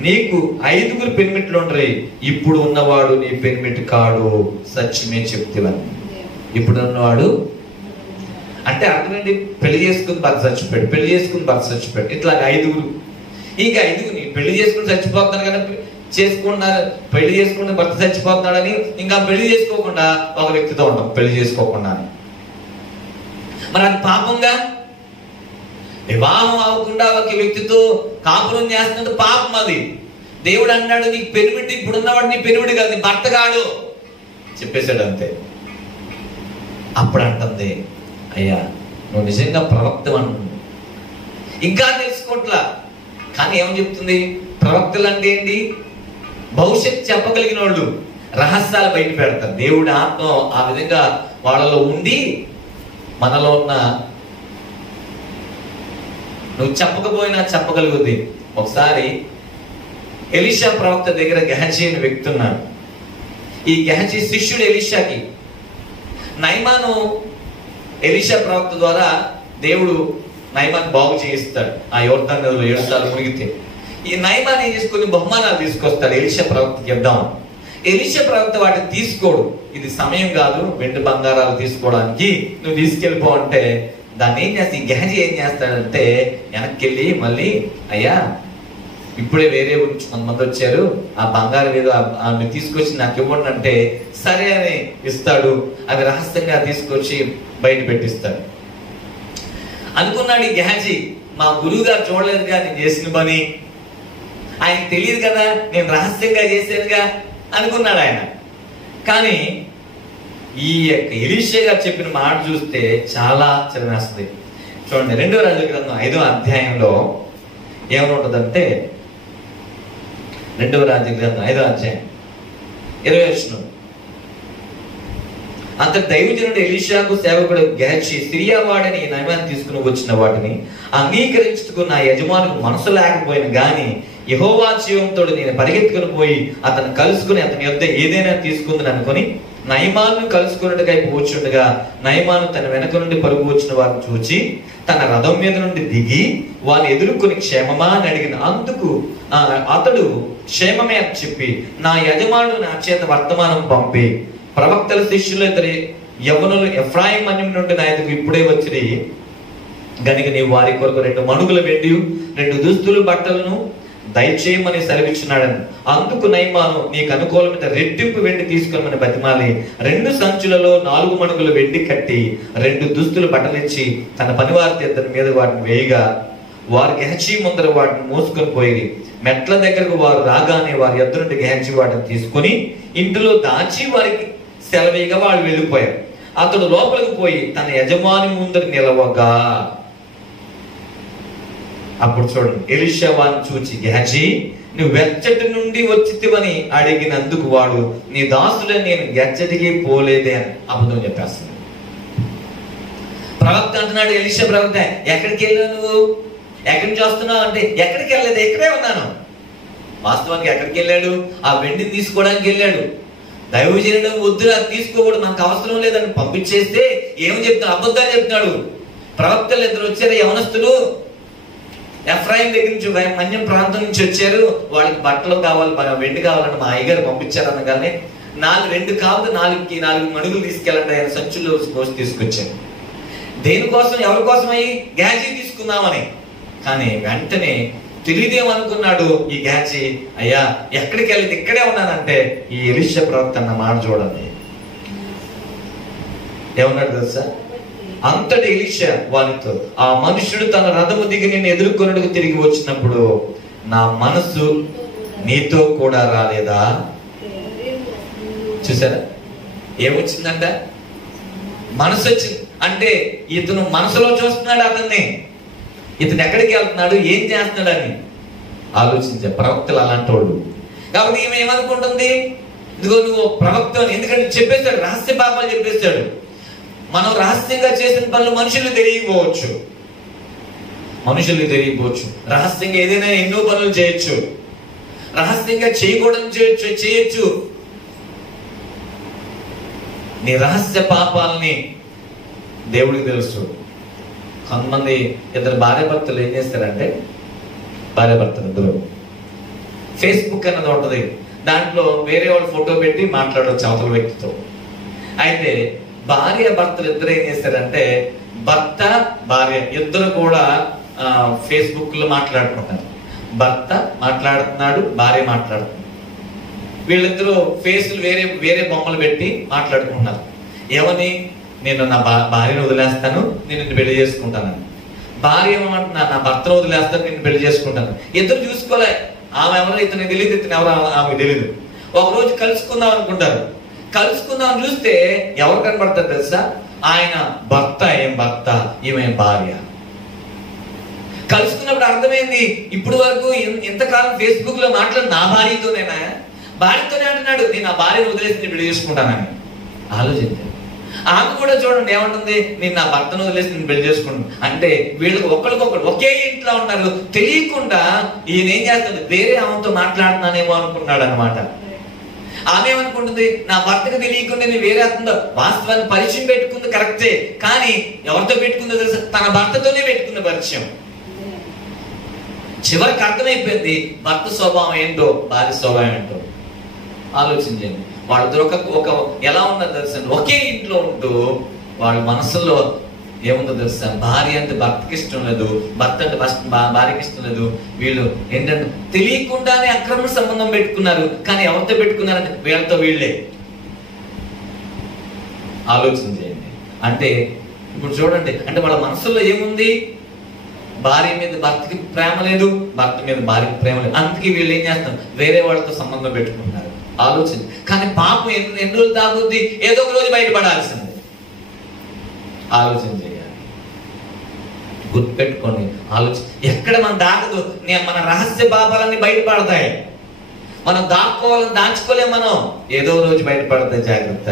నీకు 5 పెనిమిట్లు ఉండరు, ఇప్పుడు ఉన్నవాడు నీ పెనిమిటి కాడు, సత్యమే చెప్తావని. ఇప్పుడు ఉన్నవాడు అంటే అర్థమేంటి? పెళ్లి చేసుకుని భర్త చచ్చిపోయాడు, పెళ్లి చేసుకుని భర్త చచ్చిపోయాడు, ఇట్లా 5. ఇంకా 5 పెళ్లి చేసుకుని చచ్చిపోతున్నాడు కదా, చేసుకున్నారు, పెళ్లి చేసుకుని భర్త చచ్చిపోతున్నాడని ఇంకా పెళ్లి చేసుకోకుండా ఒక వ్యక్తితో ఉంటాం, పెళ్లి చేసుకోకుండా. మరి అది పాపంగా? వివాహం అవ్వకుండా ఒక వ్యక్తితో కాపురం చేస్తున్నది పాపం. అది దేవుడు అన్నాడు, నీకు పెనిమిటి, ఇప్పుడున్నవాడు నీ పెనిమిటి కాదు, నీ భర్త కాడు చెప్పేశాడు. అంతే. అప్పుడు అంటుంది, అయ్యా నువ్వు నిజంగా ప్రవక్త అంటుంది. ఇంకా తెలుసుకోవట్లా, కానీ ఏమని చెప్తుంది? ప్రవక్తలు అంటే ఏంటి? భవిష్యత్తు చెప్పగలిగిన వాళ్ళు, రహస్యాలు బయట పెడతారు. దేవుడి ఆత్మ ఆ విధంగా వాళ్ళలో ఉండి మనలో ఉన్న, నువ్వు చెప్పకపోయినా చెప్పగలుగుద్ది. ఒకసారి ఎలీషా ప్రవక్త దగ్గర గెహజీ అనే వ్యక్తి ఉన్నాడు. ఈ గెహజీ శిష్యుడు ఎలీషాకి. నయమాను ఎలీషా ప్రవక్త ద్వారా దేవుడు నయమాన్ బాగు చేయిస్తాడు. ఆ యోర్దాను నదిలో 7 సార్లు మునిగితే ఈ నయమాన్ ఏం చేసుకుని బహుమానాలు తీసుకొస్తాడు ఎలీషా ప్రవక్తకి ఇద్దాం. ఎలీషా ప్రవక్త వాటిని తీసుకోడు. ఇది సమయం కాదు వెండి బంగారాలు తీసుకోవడానికి, నువ్వు తీసుకెళ్ళిపో అంటే దాన్ని ఏం చేస్తా, ఈ గెహజీ ఏం చేస్తాడంటే వెనక్కి వెళ్ళి మళ్ళీ, అయ్యా ఇప్పుడే వేరే నుంచి కొంతమంది వచ్చారు, ఆ బంగారం ఏదో తీసుకొచ్చి నాకు ఇవ్వండి అంటే సరే అని ఇస్తాడు. అది రహస్యంగా తీసుకొచ్చి బయట పెట్టిస్తాడు. అనుకున్నాడు ఈ గెహజీ, మా గురువు గారు చూడలేదుగా నేను చేసిన పని, ఆయనకు తెలియదు కదా నేను రహస్యంగా చేసేదిగా అనుకున్నాడు ఆయన. కానీ ఈ యొక్క ఎలీషా గారు చెప్పిన మాట చూస్తే చాలా చిరమేస్తుంది. చూడండి 2వ రాజుల గ్రంథం 5వ అధ్యాయంలో ఏమని ఉంటుందంటే, 2వ రాజుల గ్రంథం 5వ అధ్యాయం 20వ వచనం. అంత దైవజనుడు ఎలీషాకు సేవకుడు గెహజీ సిరియా వాడిని నయమాన్ని తీసుకుని వచ్చిన వాటిని అంగీకరించుకు నా యజమానుకు మనసు లేకపోయిన గాని యెహోవా జీవంతో నేను పరిగెత్తుకుని పోయి అతను కలుసుకుని అతని యొద్ద ఏదైనా తీసుకుందని అనుకుని నయమాను కలుసుకున్నట్టుగా పోచుండగా నయమాను తన వెనక నుండి పరుగు వచ్చిన వారిని చూచి తన రథం మీద నుండి దిగి వారిని ఎదుర్కొని క్షేమమా అని అడిగిన. అందుకు అతడు క్షేమమే అని చెప్పి, నా యజమానుడు నా చేత వర్తమానం పంపి ప్రవక్తల శిష్యులు 2 యవ్వనులు ఎఫ్రాయిం మన్యం నుండి నా ఎదుగు ఇప్పుడే వచ్చి గనుక నీవు వారి కొరకు 2 మణుగుల వెండి 2 దుస్తులు బట్టలను దయచేయమని సెలవిచ్చినాడని. అందుకు నయమాను నీకు అనుకూలమైన రెట్టింపు వెండి తీసుకొనమని బతిమాలి 2 సంచులలో 4 మణుగుల వెండి కట్టి 2 దుస్తులు బట్టలిచ్చి తన పనివారి ఇద్దరి మీద వాటిని వేయగా వారు గెహజీ ముందర వాటిని మోసుకొని పోయి మెట్ల దగ్గరకు వారు రాగానే వారి ఎదురు నుండి గెహజీ వాటిని తీసుకుని ఇంటిలో దాచి వారికి సెలవేయగా వాళ్ళు వెళ్ళిపోయారు. అతడు లోపలికి పోయి తన యజమాని ముందర నిలవగా, అప్పుడు చూడండి ఎలీషా వారిని చూచి, గెహజీ నువ్వు వెచ్చటి నుండి వచ్చితివని అడిగినందుకు వాడు, నీ దాసుడే నేను ఎచ్చటికి పోలేదే అని అబద్ధం చెప్పేస్తాడు. ప్రవక్త అంటున్నాడు, ఎలీషా ప్రవక్త ఎక్కడికి వెళ్ళావు నువ్వు, ఎక్కడి నుంచి వస్తున్నావు అంటే ఎక్కడికి వెళ్ళలేదు, ఇక్కడే ఉన్నాను. వాస్తవానికి ఎక్కడికి వెళ్ళాడు? ఆ వెండిని తీసుకోవడానికి వెళ్ళాడు. దైవజనుడు వద్దురా, తీసుకోకూడదు, మనకు అవసరం లేదని పంపించేస్తే ఏమని చెప్తున్నాడు? అబద్ధాలు చెప్తున్నాడు. ప్రవక్తలు ఇద్దరు వచ్చారు, యవనస్తులు, ఎఫ్రాయిం దగ్గర నుంచి, మన్యం ప్రాంతం నుంచి వచ్చారు. వాళ్ళకి బట్టలు కావాలి, వెండి కావాలంటే మా అయ్యగారు పంపించారు అనగానే 2 కావాలి, 4 మణుగులు తీసుకెళ్ళండి ఆయన సంచుల్లో పోసి తీసుకొచ్చారు. దేనికోసం? ఎవరి కోసం? అయ్యి గ్యాజీ తీసుకుందామని. కానీ వెంటనే తెలియదేమనుకున్నాడు ఈ గ్యాజీ, అయ్యా ఎక్కడికి వెళ్ళింది, ఇక్కడే ఉన్నానంటే ఈ ఎలీషా ప్రవక్త అన్న మాట చూడండి ఏమన్నాడు తెలుసా? అంతటి ఎలీషా వారితో, ఆ మనుషుడు తన రథము దిగి నిన్ను ఎదుర్కొన్నట్టుకు తిరిగి వచ్చినప్పుడు నా మనసు నీతో కూడా రాలేదా? చూసారా ఏమొచ్చిందంట? మనసు వచ్చింది. అంటే ఇతను మనసులో చూస్తున్నాడు అతన్ని, ఇతను ఎక్కడికి వెళ్తున్నాడు, ఏం చేస్తున్నాడు అని ఆలోచించే ప్రవక్తలు అలాంటి వాళ్ళు. కాబట్టి ఈమె ఏమనుకుంటుంది, ఇదిగో నువ్వు ప్రవక్త, ఎందుకంటే చెప్పేస్తాడు, రహస్య పాపాలు చెప్పేస్తాడు. మనం రహస్యంగా చేసిన పనులు మనుషులు తెలియకపోవచ్చు, రహస్యంగా ఏదైనా ఎన్నో పనులు చేయొచ్చు, రహస్యంగా చేయకూడదు చేయొచ్చు. నీ రహస్య పాపాలని దేవుడికి తెలుసు. కొంతమంది ఇద్దరు భార్యాభర్తలు ఏం చేస్తారంటే, భార్యాభర్తలు ఇద్దరు ఫేస్బుక్ అన్నది ఉంటది, దాంట్లో వేరే వాళ్ళు ఫోటో పెట్టి మాట్లాడవచ్చు అవతల వ్యక్తితో. అయితే భార్యాభర్తలు ఇద్దరు ఏం చేస్తారంటే, భర్త భార్య ఇద్దరు కూడా ఫేస్బుక్ లో మాట్లాడుకుంటారు. భర్త మాట్లాడుతున్నాడు, భార్య మాట్లాడుతుంది. వీళ్ళిద్దరూ ఫేస్లు వేరే వేరే బొమ్మలు పెట్టి మాట్లాడుకుంటున్నారు. ఏమని? నేను నా భార్యను వదిలేస్తాను, నేను నిన్ను పెళ్లి చేసుకుంటానని. భార్య ఏమంటున్నా, నా భర్తను వదిలేస్తాను, నిన్ను పెళ్లి చేసుకుంటాను. ఇద్దరు చూసుకోలే, ఆమె ఎవరో ఇతనికి తెలియదు, ఇతను ఎవరో ఆమెకు తెలియదు. ఒకరోజు కలుసుకుందాం అనుకుంటారు. కలుసుకుందాం చూస్తే ఎవరు కనబడతారు తెలుసా? ఆయన భర్త, ఏం భర్త, ఈమె భార్య. కలుసుకున్నప్పుడు అర్థమైంది, ఇప్పుడు వరకు ఇంతకాలం ఫేస్బుక్ లో మాట్లాడి నా భార్యతోనేనా, భార్యతోనే అంటున్నాడు, నేను నా భార్యను వదిలేసి నేను పెళ్లి చేసుకుంటానని. ఆలోచించాను. ఆమె కూడా చూడండి ఏమంటుంది, నేను నా భర్తను వదిలేసి నేను పెళ్లి చేసుకుంటాను అంటే వీళ్ళకి ఒకరికొకరు ఒకే ఇంట్లో ఉన్నారు. తెలియకుండా ఈయన ఏం చేస్తాడు, వేరే ఆమెతో మాట్లాడుతున్నానేమో అనుకున్నాడు అనమాట. ఆమె ఏమనుకుంటుంది, నా భర్తకు తెలియకుండా నేను వేరే అతనితో, వాస్తవాన్ని పరిచయం పెట్టుకుంది కరెక్టే, కానీ ఎవరితో పెట్టుకుందో తెలుసా? తన భర్తతోనే పెట్టుకున్న పరిచయం. చివరికి అర్థమైపోయింది భర్త స్వభావం ఏంటో, భార్య స్వభావం ఏంటో. ఆలోచించండి. వాళ్ళిద్దరు ఒక ఎలా ఉన్నది తెలుసా? ఒకే ఇంట్లో ఉంటూ వాళ్ళ మనసులో ఏముందో తెలుసా? భార్య అంటే భర్తకి ఇష్టం లేదు, భర్త అంటే భార్యకి ఇష్టం లేదు. వీళ్ళు ఏంటంటే తెలియకుండానే అక్రమ సంబంధం పెట్టుకున్నారు. కానీ ఎవరితో పెట్టుకున్నారంటే వీళ్ళతో వీళ్ళే. ఆలోచన చేయండి. అంటే ఇప్పుడు చూడండి, అంటే వాళ్ళ మనసులో ఏముంది? భార్య మీద భర్తకి ప్రేమ లేదు, భర్త మీద భార్యకి ప్రేమ లేదు. అందుకే వీళ్ళు ఏం చేస్తారు, వేరే వాళ్ళతో సంబంధం పెట్టుకుంటున్నారు. ఆలోచన. కానీ పాపం ఎన్ని రోజులు తాగుద్ది, ఏదో ఒక రోజు బయటపడాల్సింది. ఆలోచన చేయాలి, గుర్తుపెట్టుకోండి. ఆలోచన ఎక్కడ మనం దాగదు, మన రహస్య పాపాలన్నీ బయటపడతాయి. మనం దాక్కోవాలని దాచుకోలేం, మనం ఏదో రోజు బయటపడతాయి. జాగ్రత్త.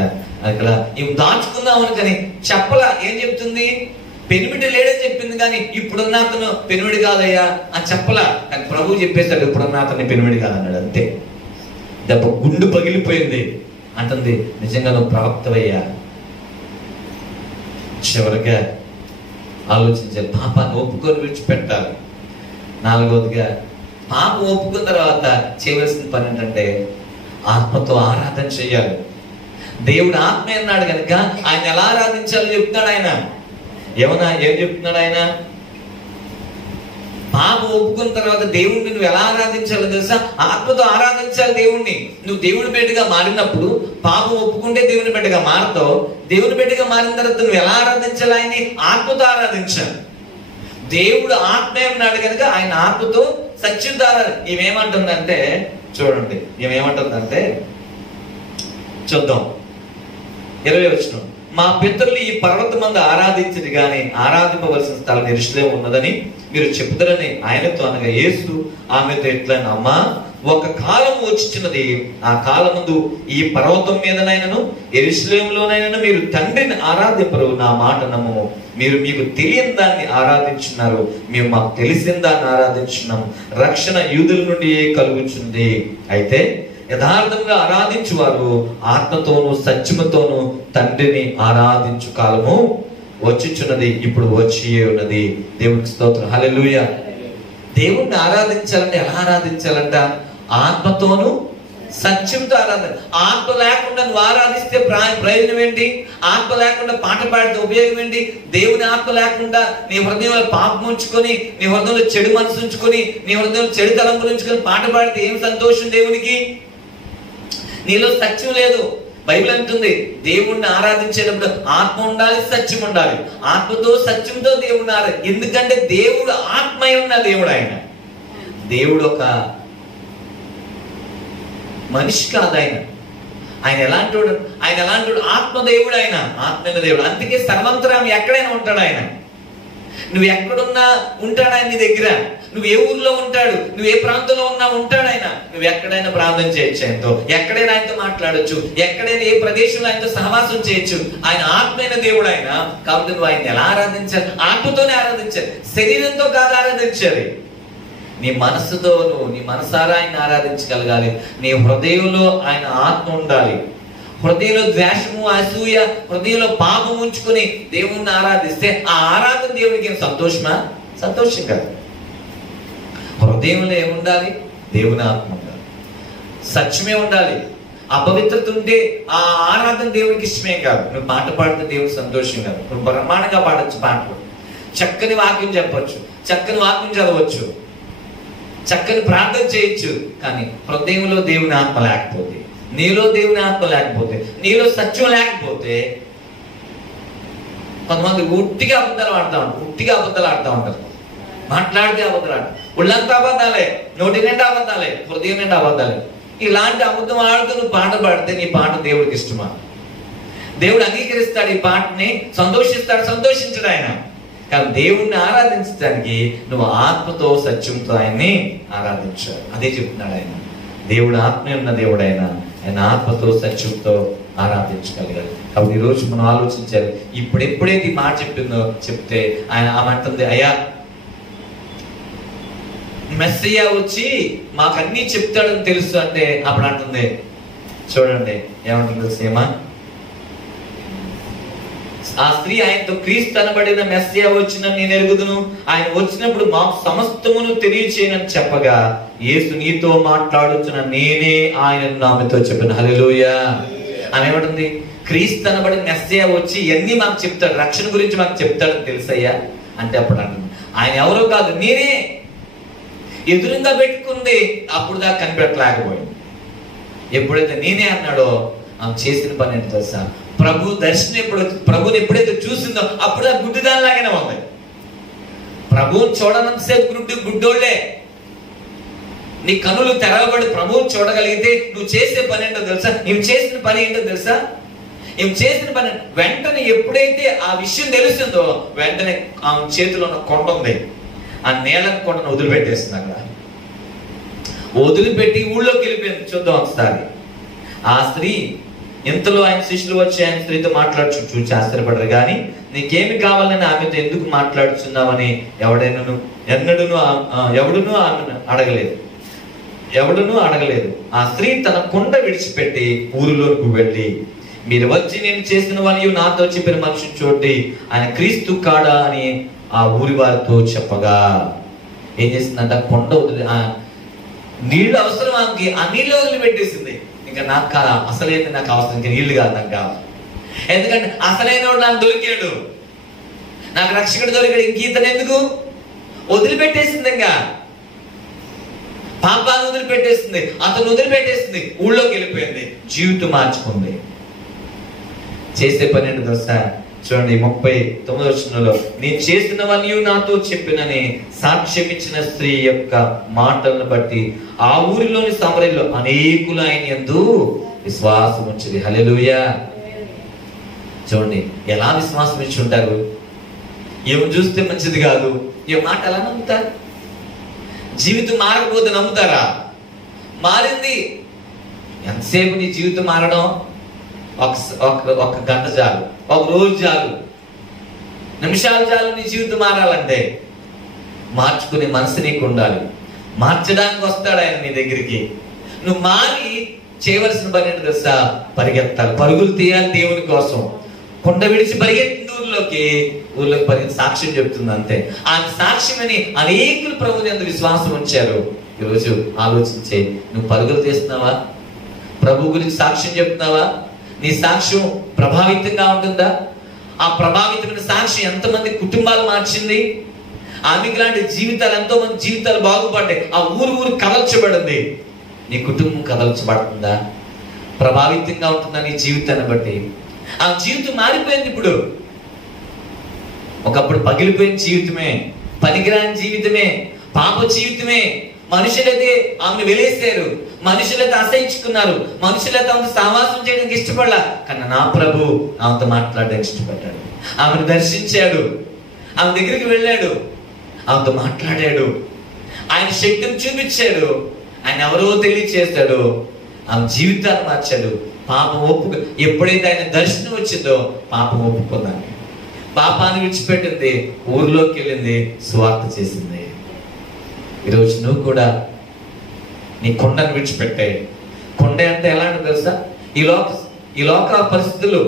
అక్కడ ఇవి దాచుకుందామని కానీ చెప్పలా. ఏం చెప్తుంది? పెనిమిటి లేడని చెప్పింది, కానీ ఇప్పుడున్న అతను పెనిమిడి కాదయ్యా అని చెప్పలా. కానీ ప్రభు చెప్పేశాడు, ఇప్పుడున్న అతన్ని పెనిమిడి కాదన్నాడు. అంతే. దెబ్బ గుండు పగిలిపోయింది. అంటుంది, నిజంగా నువ్వు ప్రవక్తవయ్యా. చివరిగా ఆలోచించాలి, పాపాన్ని ఒప్పుకొని విడిచిపెట్టాలి. 4వదిగా పాపం ఒప్పుకున్న తర్వాత చేయవలసిన పని ఏంటంటే ఆత్మతో ఆరాధన చేయాలి. దేవుడు ఆత్మ అన్నాడు కనుక ఆయన ఎలా ఆరాధించాలో చెప్తున్నాడు. ఆయన ఏం చెప్తున్నాడు? ఆయన పాపం ఒప్పుకున్న తర్వాత దేవుణ్ణి నువ్వు ఎలా ఆరాధించాలో తెలుసా? ఆత్మతో ఆరాధించాలి దేవుణ్ణి. నువ్వు దేవుని బిడ్డగా మారినప్పుడు, పాపం ఒప్పుకుంటే దేవుని బిడ్డగా మారుతావు. దేవుని బిడ్డగా మారిన తర్వాత నువ్వు ఎలా ఆరాధించాలి? ఆయన్ని ఆత్మతో ఆరాధించాలి. దేవుడు ఆత్మే ఉన్నాడు కనుక ఆయన ఆత్మతో సత్యంతో ఆరాధన. ఇవేమంటుందంటే చూడండి, ఏమేమంటుందంటే చూద్దాం. 20 వచనం, మా పితరులు ఈ పర్వతమందు ఆరాధించింది గాని ఆరాధింపవలసిన స్థలం యెరూషలేము ఉన్నదని మీరు చెప్తారని ఆయనతో అనగా యేసు ఆమెతో ఎట్లైనా, అమ్మా ఒక కాలం వచ్చినది, ఆ కాలమందు ఈ పర్వతం మీదనైనను యెరూషలేములోనైనను మీరు తండ్రిని ఆరాధింపరు. నా మాట నమ్మము. మీరు మీకు తెలియని దాన్ని ఆరాధించున్నారు, మేము మాకు తెలిసిన దాన్ని ఆరాధించున్నాము. రక్షణ యూదుల నుండి కలుగుచుంది. అయితే యథార్థంగా ఆరాధించువారు ఆత్మతోను సత్యముతోను తండ్రిని ఆరాధించు కాలము వచ్చుచున్నది, ఇప్పుడు వచ్చి ఉన్నది. దేవునికి స్తోత్రం, హల్లెలూయా. దేవుణ్ణి ఆరాధించాలంటే ఎలా ఆరాధించాలంట? ఆత్మతోను సత్యంతో ఆరాధన. ఆత్మ లేకుండా నువ్వు ఆరాధిస్తే ప్రయోజనం ఏంటి? ఆత్మ లేకుండా పాట పాడితే ఉపయోగం ఏంటి? దేవుని ఆత్మ లేకుండా నీ హృదయంలో పాపం ఉంచుకొని, నీ హృదయంలో చెడు మనసు ఉంచుకొని, నీ హృదయంలో చెడు తలంపులు ఉంచుకొని పాట పాడితే ఏం సంతోషం దేవునికి? నీలో సత్యం లేదు. బైబిల్ అంటుంది దేవుణ్ణి ఆరాధించేటప్పుడు ఆత్మ ఉండాలి, సత్యం ఉండాలి. ఆత్మతో సత్యంతో దేవుణ్ణి ఎందుకంటే దేవుడు ఆత్మై ఉన్న దేవుడు. దేవుడు ఒక మనిషి కాదు. ఆయన ఎలాంటి ఆత్మదేవుడు. ఆయన ఆత్మైన దేవుడు. అందుకే సర్వంతరామి ఎక్కడైనా ఉంటాడు ఆయన. నువ్వు ఎక్కడున్నా ఉంటాడు ఆయన నీ దగ్గర. నువ్వు ఏ ఊర్లో ఉంటాడు, నువ్వు ఏ ప్రాంతంలో ఉన్నా ఉంటాడు ఆయన. నువ్వు ఎక్కడైనా ప్రార్థన చేయొచ్చు ఆయనతో, ఎక్కడైనా ఆయనతో మాట్లాడొచ్చు, ఎక్కడైనా ఏ ప్రదేశంలో ఆయనతో సహవాసం చేయొచ్చు. ఆయన ఆత్మైన దేవుడు ఆయన. కాబట్టి నువ్వు ఆయన ఎలా ఆరాధించాలి? ఆత్మతోనే ఆరాధించాలి, శరీరంతో కాదు ఆరాధించాలి. నీ మనస్సుతోను, నీ మనసారా ఆయన ఆరాధించగలగాలి. నీ హృదయంలో ఆయన ఆత్మ ఉండాలి. హృదయంలో ద్వేషము, అసూయ, హృదయంలో పాపం ఉంచుకుని దేవుణ్ణి ఆరాధిస్తే ఆ ఆరాధన దేవునికి ఏం సంతోషమా? సంతోషం కాదు. హృదయంలో ఏముండాలి? దేవుని ఆత్మ ఉండాలి, సత్యమే ఉండాలి. అపవిత్రత ఉంటే ఆ ఆరాధన దేవునికి ఇష్టమే కాదు. నువ్వు పాట పాడితే దేవునికి సంతోషం కాదు. నువ్వు బ్రహ్మాండంగా పాడొచ్చు, పాటలు చక్కని వాక్యం చెప్పొచ్చు, చక్కని వాక్యం చదవచ్చు, చక్కని ప్రార్థన చేయొచ్చు. కానీ హృదయంలో దేవుని ఆత్మ లేకపోతే, నీలో దేవుని ఆత్మ లేకపోతే, నీలో సత్యం లేకపోతే, కొంతమంది ఉట్టిగా అబద్ధాలు ఆడుతూ ఉంటారు. మాట్లాడితే అబద్ధాలు ఆడతారు. ఒళ్ళంతా అబద్ధాలే, నోటి నిండా అబద్ధాలే, హృదయం నిండా అబద్ధాలే. ఇలాంటి అబద్ధం ఆడుతూ నువ్వు పాట పాడితే నీ పాట దేవుడికి ఇష్టమా? దేవుడు అంగీకరిస్తాడు ఈ పాటని, సంతోషించడు ఆయన. కానీ దేవుణ్ణి ఆరాధించడానికి నువ్వు ఆత్మతో సత్యంతో ఆయన్ని ఆరాధించాలి. అదే చెప్తున్నాడు ఆయన. దేవుడు ఆత్మ ఉన్న దేవుడు ఆయన ఆత్మతో సత్యంతో ఆరాధించగలిగారు. కాబట్టి ఈరోజు మనం ఆలోచించాలి. ఎప్పుడైతే ఈ మాట చెప్తే ఆమె అంటుంది, అయ్యా మెస్సయ్య వచ్చి మాకు అన్ని చెప్తాడని తెలుసు అంటే, అప్పుడు అంటుంది, చూడండి ఏమంటుంది సీమ, ఆ స్త్రీ ఆయనతో క్రీస్తు అనబడిన మెస్సయ్య వచ్చిన నేను ఎరుగుదును, ఆయన వచ్చినప్పుడు మాకు సమస్తమును తెలియచేయనని చెప్పగా, యేసు నీతో మాట్లాడుతున్న నేనే ఆయన ఆమెతో చెప్పిన. హల్లెలూయా. ఆమె ఏమంటుంది? క్రీస్తు అనబడిన మెస్సయ్య వచ్చి ఇవన్నీ మాకు చెప్తాడు, రక్షణ గురించి మాకు చెప్తాడని తెలుసయ్యా అంటే, అప్పుడు అంటుంది ఆయన ఎవరో కాదు, నేనే. ఎదురుగా పెట్టుకుంది, అప్పుడు దాకా కనిపెట్టలేకపోయింది. ఎప్పుడైతే నేనే అన్నాడో ఆమె చేసిన పని ఏంటి తెలుసా? ప్రభుని ఎప్పుడైతే చూసిందో అప్పుడు ఆ గుడ్డిదానిలాగానే ఉంది. ప్రభువుని చూడనంతసేపు గుడ్డోళ్లే. నీ కనులు తెరవబడి ప్రభువుని చూడగలిగితే నువ్వు చేసే పని ఏంటో తెలుసా? నువ్వు చేసిన పని ఏంటో తెలుసా? నువ్వు చేసిన పని వెంటనే ఎప్పుడైతే ఆ విషయం తెలుస్తుందో వెంటనే ఆమె చేతిలో ఉన్న కొండ ఉంది, ఆ నీళ్ళని కొండను వదిలిపెట్టేస్తుంది. అక్కడ వదిలిపెట్టి ఊళ్ళోకి వెళ్ళిపోయింది. చూద్దాం ఒకసారి. ఆ స్త్రీ, ఇంతలో ఆయన శిష్యులు వచ్చి ఆయన స్త్రీతో చూచి ఆశ్చర్యపడరు. కానీ నీకేమి కావాలని ఆమెతో ఎందుకు మాట్లాడుచున్నావని ఎవడును ఆమెను అడగలేదు. ఆ స్త్రీ తన కొండ విడిచిపెట్టి ఊరిలోకి వెళ్ళి, మీరు వచ్చి నేను చేసిన వాళ్ళు నాతో చెప్పిన మనిషిని చూడండి, ఆయన క్రీస్తు కాడా అని ఆ ఊరి వారితో చెప్పగా, ఏం చేసిందంట? కొండ నీళ్లు అవసరం ఆమెకి, ఆ నీళ్ళు వదిలిపెట్టేసింది. ఇంకా నాకు కాదు, అసలైంది నాకు అవసరం, ఇంకా నీళ్లు కాదు నాకు కావాలి. ఎందుకంటే అసలైన వాడు నాకు దొరికాడు, నాకు రక్షకుడు దొరికాడు, ఇంక ఇతను ఎందుకు? వదిలిపెట్టేసింది. ఇంకా పాపాన్ని వదిలిపెట్టేసింది, అతను వదిలిపెట్టేసింది, ఊళ్ళోకి వెళ్ళిపోయింది, జీవితం మార్చుకుంది. చేసే పని ఏంటి తెలుసా? చూడండి 39వ వచనంలో, నేను చేసినవన్నీ నాతో చెప్పినని సాక్ష్యం ఇచ్చిన స్త్రీ యొక్క మాటలను బట్టి ఆ ఊరిలోని సమరయంలో అనేకులు ఆయన యందు విశ్వాసం ఉంచింది. హల్లెలూయా. చూడండి ఎలా విశ్వాసం ఇచ్చి ఉంటారు. ఏమి చూస్తే మంచిది కాదు, ఏ మాట ఎలా నమ్ముతారు? జీవితం మారకపోతే నమ్ముతారా? మారింది. ఎంతసేపు నీ జీవితం మారడం? ఒక గంట చాలు, ఒక రోజు చాలు, నిమిషాలు చాలు నీ జీవితం మారాలంటే. మార్చుకునే మనసు నీకు ఉండాలి. మార్చడానికి వస్తాడు ఆయన నీ దగ్గరికి. నువ్వు మారి చేయవలసిన పని ఏంటి తెలుసా? పరిగెత్తాలి, పరుగులు తీయాలి దేవుని కోసం. కొండ విడిచి పరిగెత్తిన ఊర్లోకి పరిగెత్తి సాక్ష్యం చెప్తుంది అంతే. ఆ సాక్ష్యమని అనేకులు ప్రభువుని యందు విశ్వాసం ఉంచారు. ఈరోజు ఆలోచించే, నువ్వు పరుగులు తీస్తున్నావా? ప్రభు గురించి సాక్ష్యం చెప్తున్నావా? నీ సాక్ష్యం ప్రభావితంగా ఉంటుందా? ఆ ప్రభావితమైన సాక్ష్యం ఎంతమంది కుటుంబాలు మార్చింది? ఆమెకు లాంటి జీవితాలు, ఎంతో మంది జీవితాలు బాగుపడ్డాయి. ఆ ఊరు కదల్చబడింది. నీ కుటుంబం కదల్చబడుతుందా? ప్రభావితంగా ఉంటుందా నీ జీవితాన్ని బట్టి? ఆ జీవితం మారిపోయింది. ఇప్పుడు ఒకప్పుడు పగిలిపోయిన జీవితమే, పనికిరాని జీవితమే, పాప జీవితమే. మనుషులైతే ఆమెను వెలేశారు, మనుషులైతే అసహించుకున్నారు, మనుషులైతే ఆమెను సహవాసం చేయడానికి ఇష్టపడలా. కానీ నా ప్రభు ఆమెతో మాట్లాడడానికి ఇష్టపడ్డాడు. ఆమెను దర్శించాడు, ఆమె దగ్గరికి వెళ్ళాడు, ఆమెతో మాట్లాడాడు, ఆయన శక్తిని చూపించాడు, ఆయన ఎవరో తెలియచేశాడు, ఆమె జీవితాన్ని మార్చాడు. పాపం ఒప్పుకు ఎప్పుడైతే ఆయన దర్శనం వచ్చిందో పాపం ఒప్పుకుందాన్ని, పాపాన్ని విడిచిపెట్టింది, ఊర్లోకి వెళ్ళింది, సువార్త చేసింది. ఈరోజు నువ్వు కూడా నీ కొండను విడిచిపెట్టే. కొండ అంటే ఎలాంటి తెలుసా? ఈ లోక పరిస్థితులు,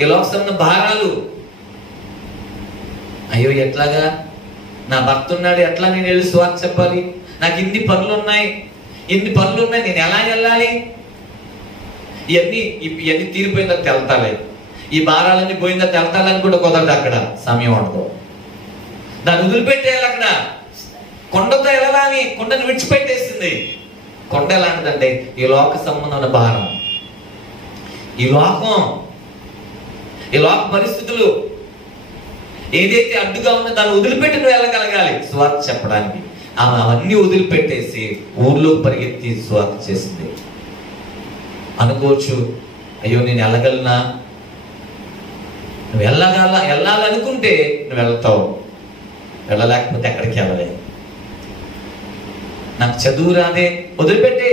ఈ లోక సంబంధ భారాలు. అయ్యో ఎట్లాగా, నా భర్త ఉన్నాడు, ఎట్లా నేను వెళ్ళి సువార్త చెప్పాలి? నాకు ఇన్ని పనులు ఉన్నాయి, నేను ఎలా వెళ్ళాలి? ఇవన్నీ తీరిపోయిందా తెలతాలి, ఈ భారాలన్నీ పోయిందా తెలతాలని కూడా కుదరదు. అక్కడ సమయం ఉండదు, దాన్ని వదిలిపెట్టేయాలి. అక్కడ కొండతో వెళ్ళాలని కొండను విడిచిపెట్టేసింది. కొండ ఎలాంటిదంటే ఈ లోక సంబంధమైన భారం, ఈ లోక పరిస్థితులు ఏదైతే అడ్డుగా ఉందో దాన్ని వదిలిపెట్టి నువ్వు వెళ్ళగలగాలి సువార్త చెప్పడానికి. ఆమె అవన్నీ వదిలిపెట్టేసి ఊర్లోకి పరిగెత్తి సువార్త చేసింది. అనుకోవచ్చు, అయ్యో నేను వెళ్ళగలనా? నువ్వు వెళ్ళాలనుకుంటే నువ్వు వెళ్తావు, వెళ్ళలేకపోతే ఎక్కడికి వెళ్ళలేదు. నాకు చదువు రాదే, వదిలిపెట్టే,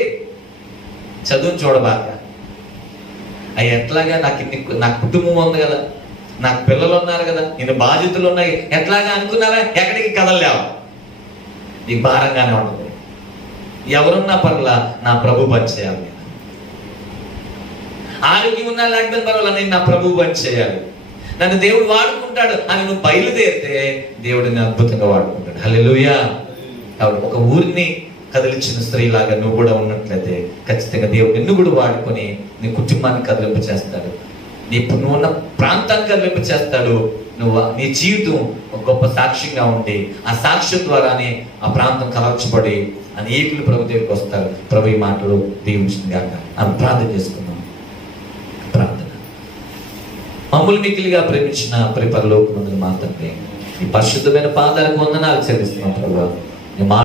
చదువుని చూడబాక. అయ్యి ఎట్లాగా, నాకు కుటుంబం ఉంది కదా, నాకు పిల్లలు ఉన్నారు కదా, నేను బాధ్యతలు ఉన్నాయి, ఎట్లాగా అనుకున్నారా? ఎక్కడికి కదలలేవు, నీకు భారంగానే ఉంటుంది. ఎవరున్నా పర్లా, నా ప్రభు పని చేయాలి. నేను ఆరోగ్యం ఉన్నా లేకపోతే పర్వాలా, నేను నా ప్రభు పని చేయాలి, నన్ను దేవుడు వాడుకుంటాడు అని నువ్వు బయలుదేరితే దేవుడిని అద్భుతంగా వాడుకుంటాడు. హల్లెలూయా. కాబట్టి ఒక ఊరిని కదిలించిన స్త్రీలాగా నువ్వు కూడా ఉన్నట్లయితే ఖచ్చితంగా దేవుడు నిన్ను కూడా వాడుకొని నీ కుటుంబాన్ని కదిలింపు చేస్తాడు, నువ్వు ఉన్న ప్రాంతాన్ని కదిలింపు చేస్తాడు. నీ జీవితం ఒక గొప్ప సాక్ష్యంగా ఉండి ఆ సాక్ష్యం ద్వారానే ఆ ప్రాంతం కలర్చబడి అనేకులు ప్రభు దగ్గరికి వస్తారు. ప్రభు ఈ మాటలు దీవించింది గాక. ఆమె ప్రార్థన చేసుకున్నాం. ప్రార్థన. మమ్మల్ని మిక్కిలిగా ప్రేమించిన పరలోకమందున్న మా తండ్రి, ఈ పరిశుద్ధమైన పాదాలకు వందనాలు చెల్లిస్తున్నాం ప్రభు.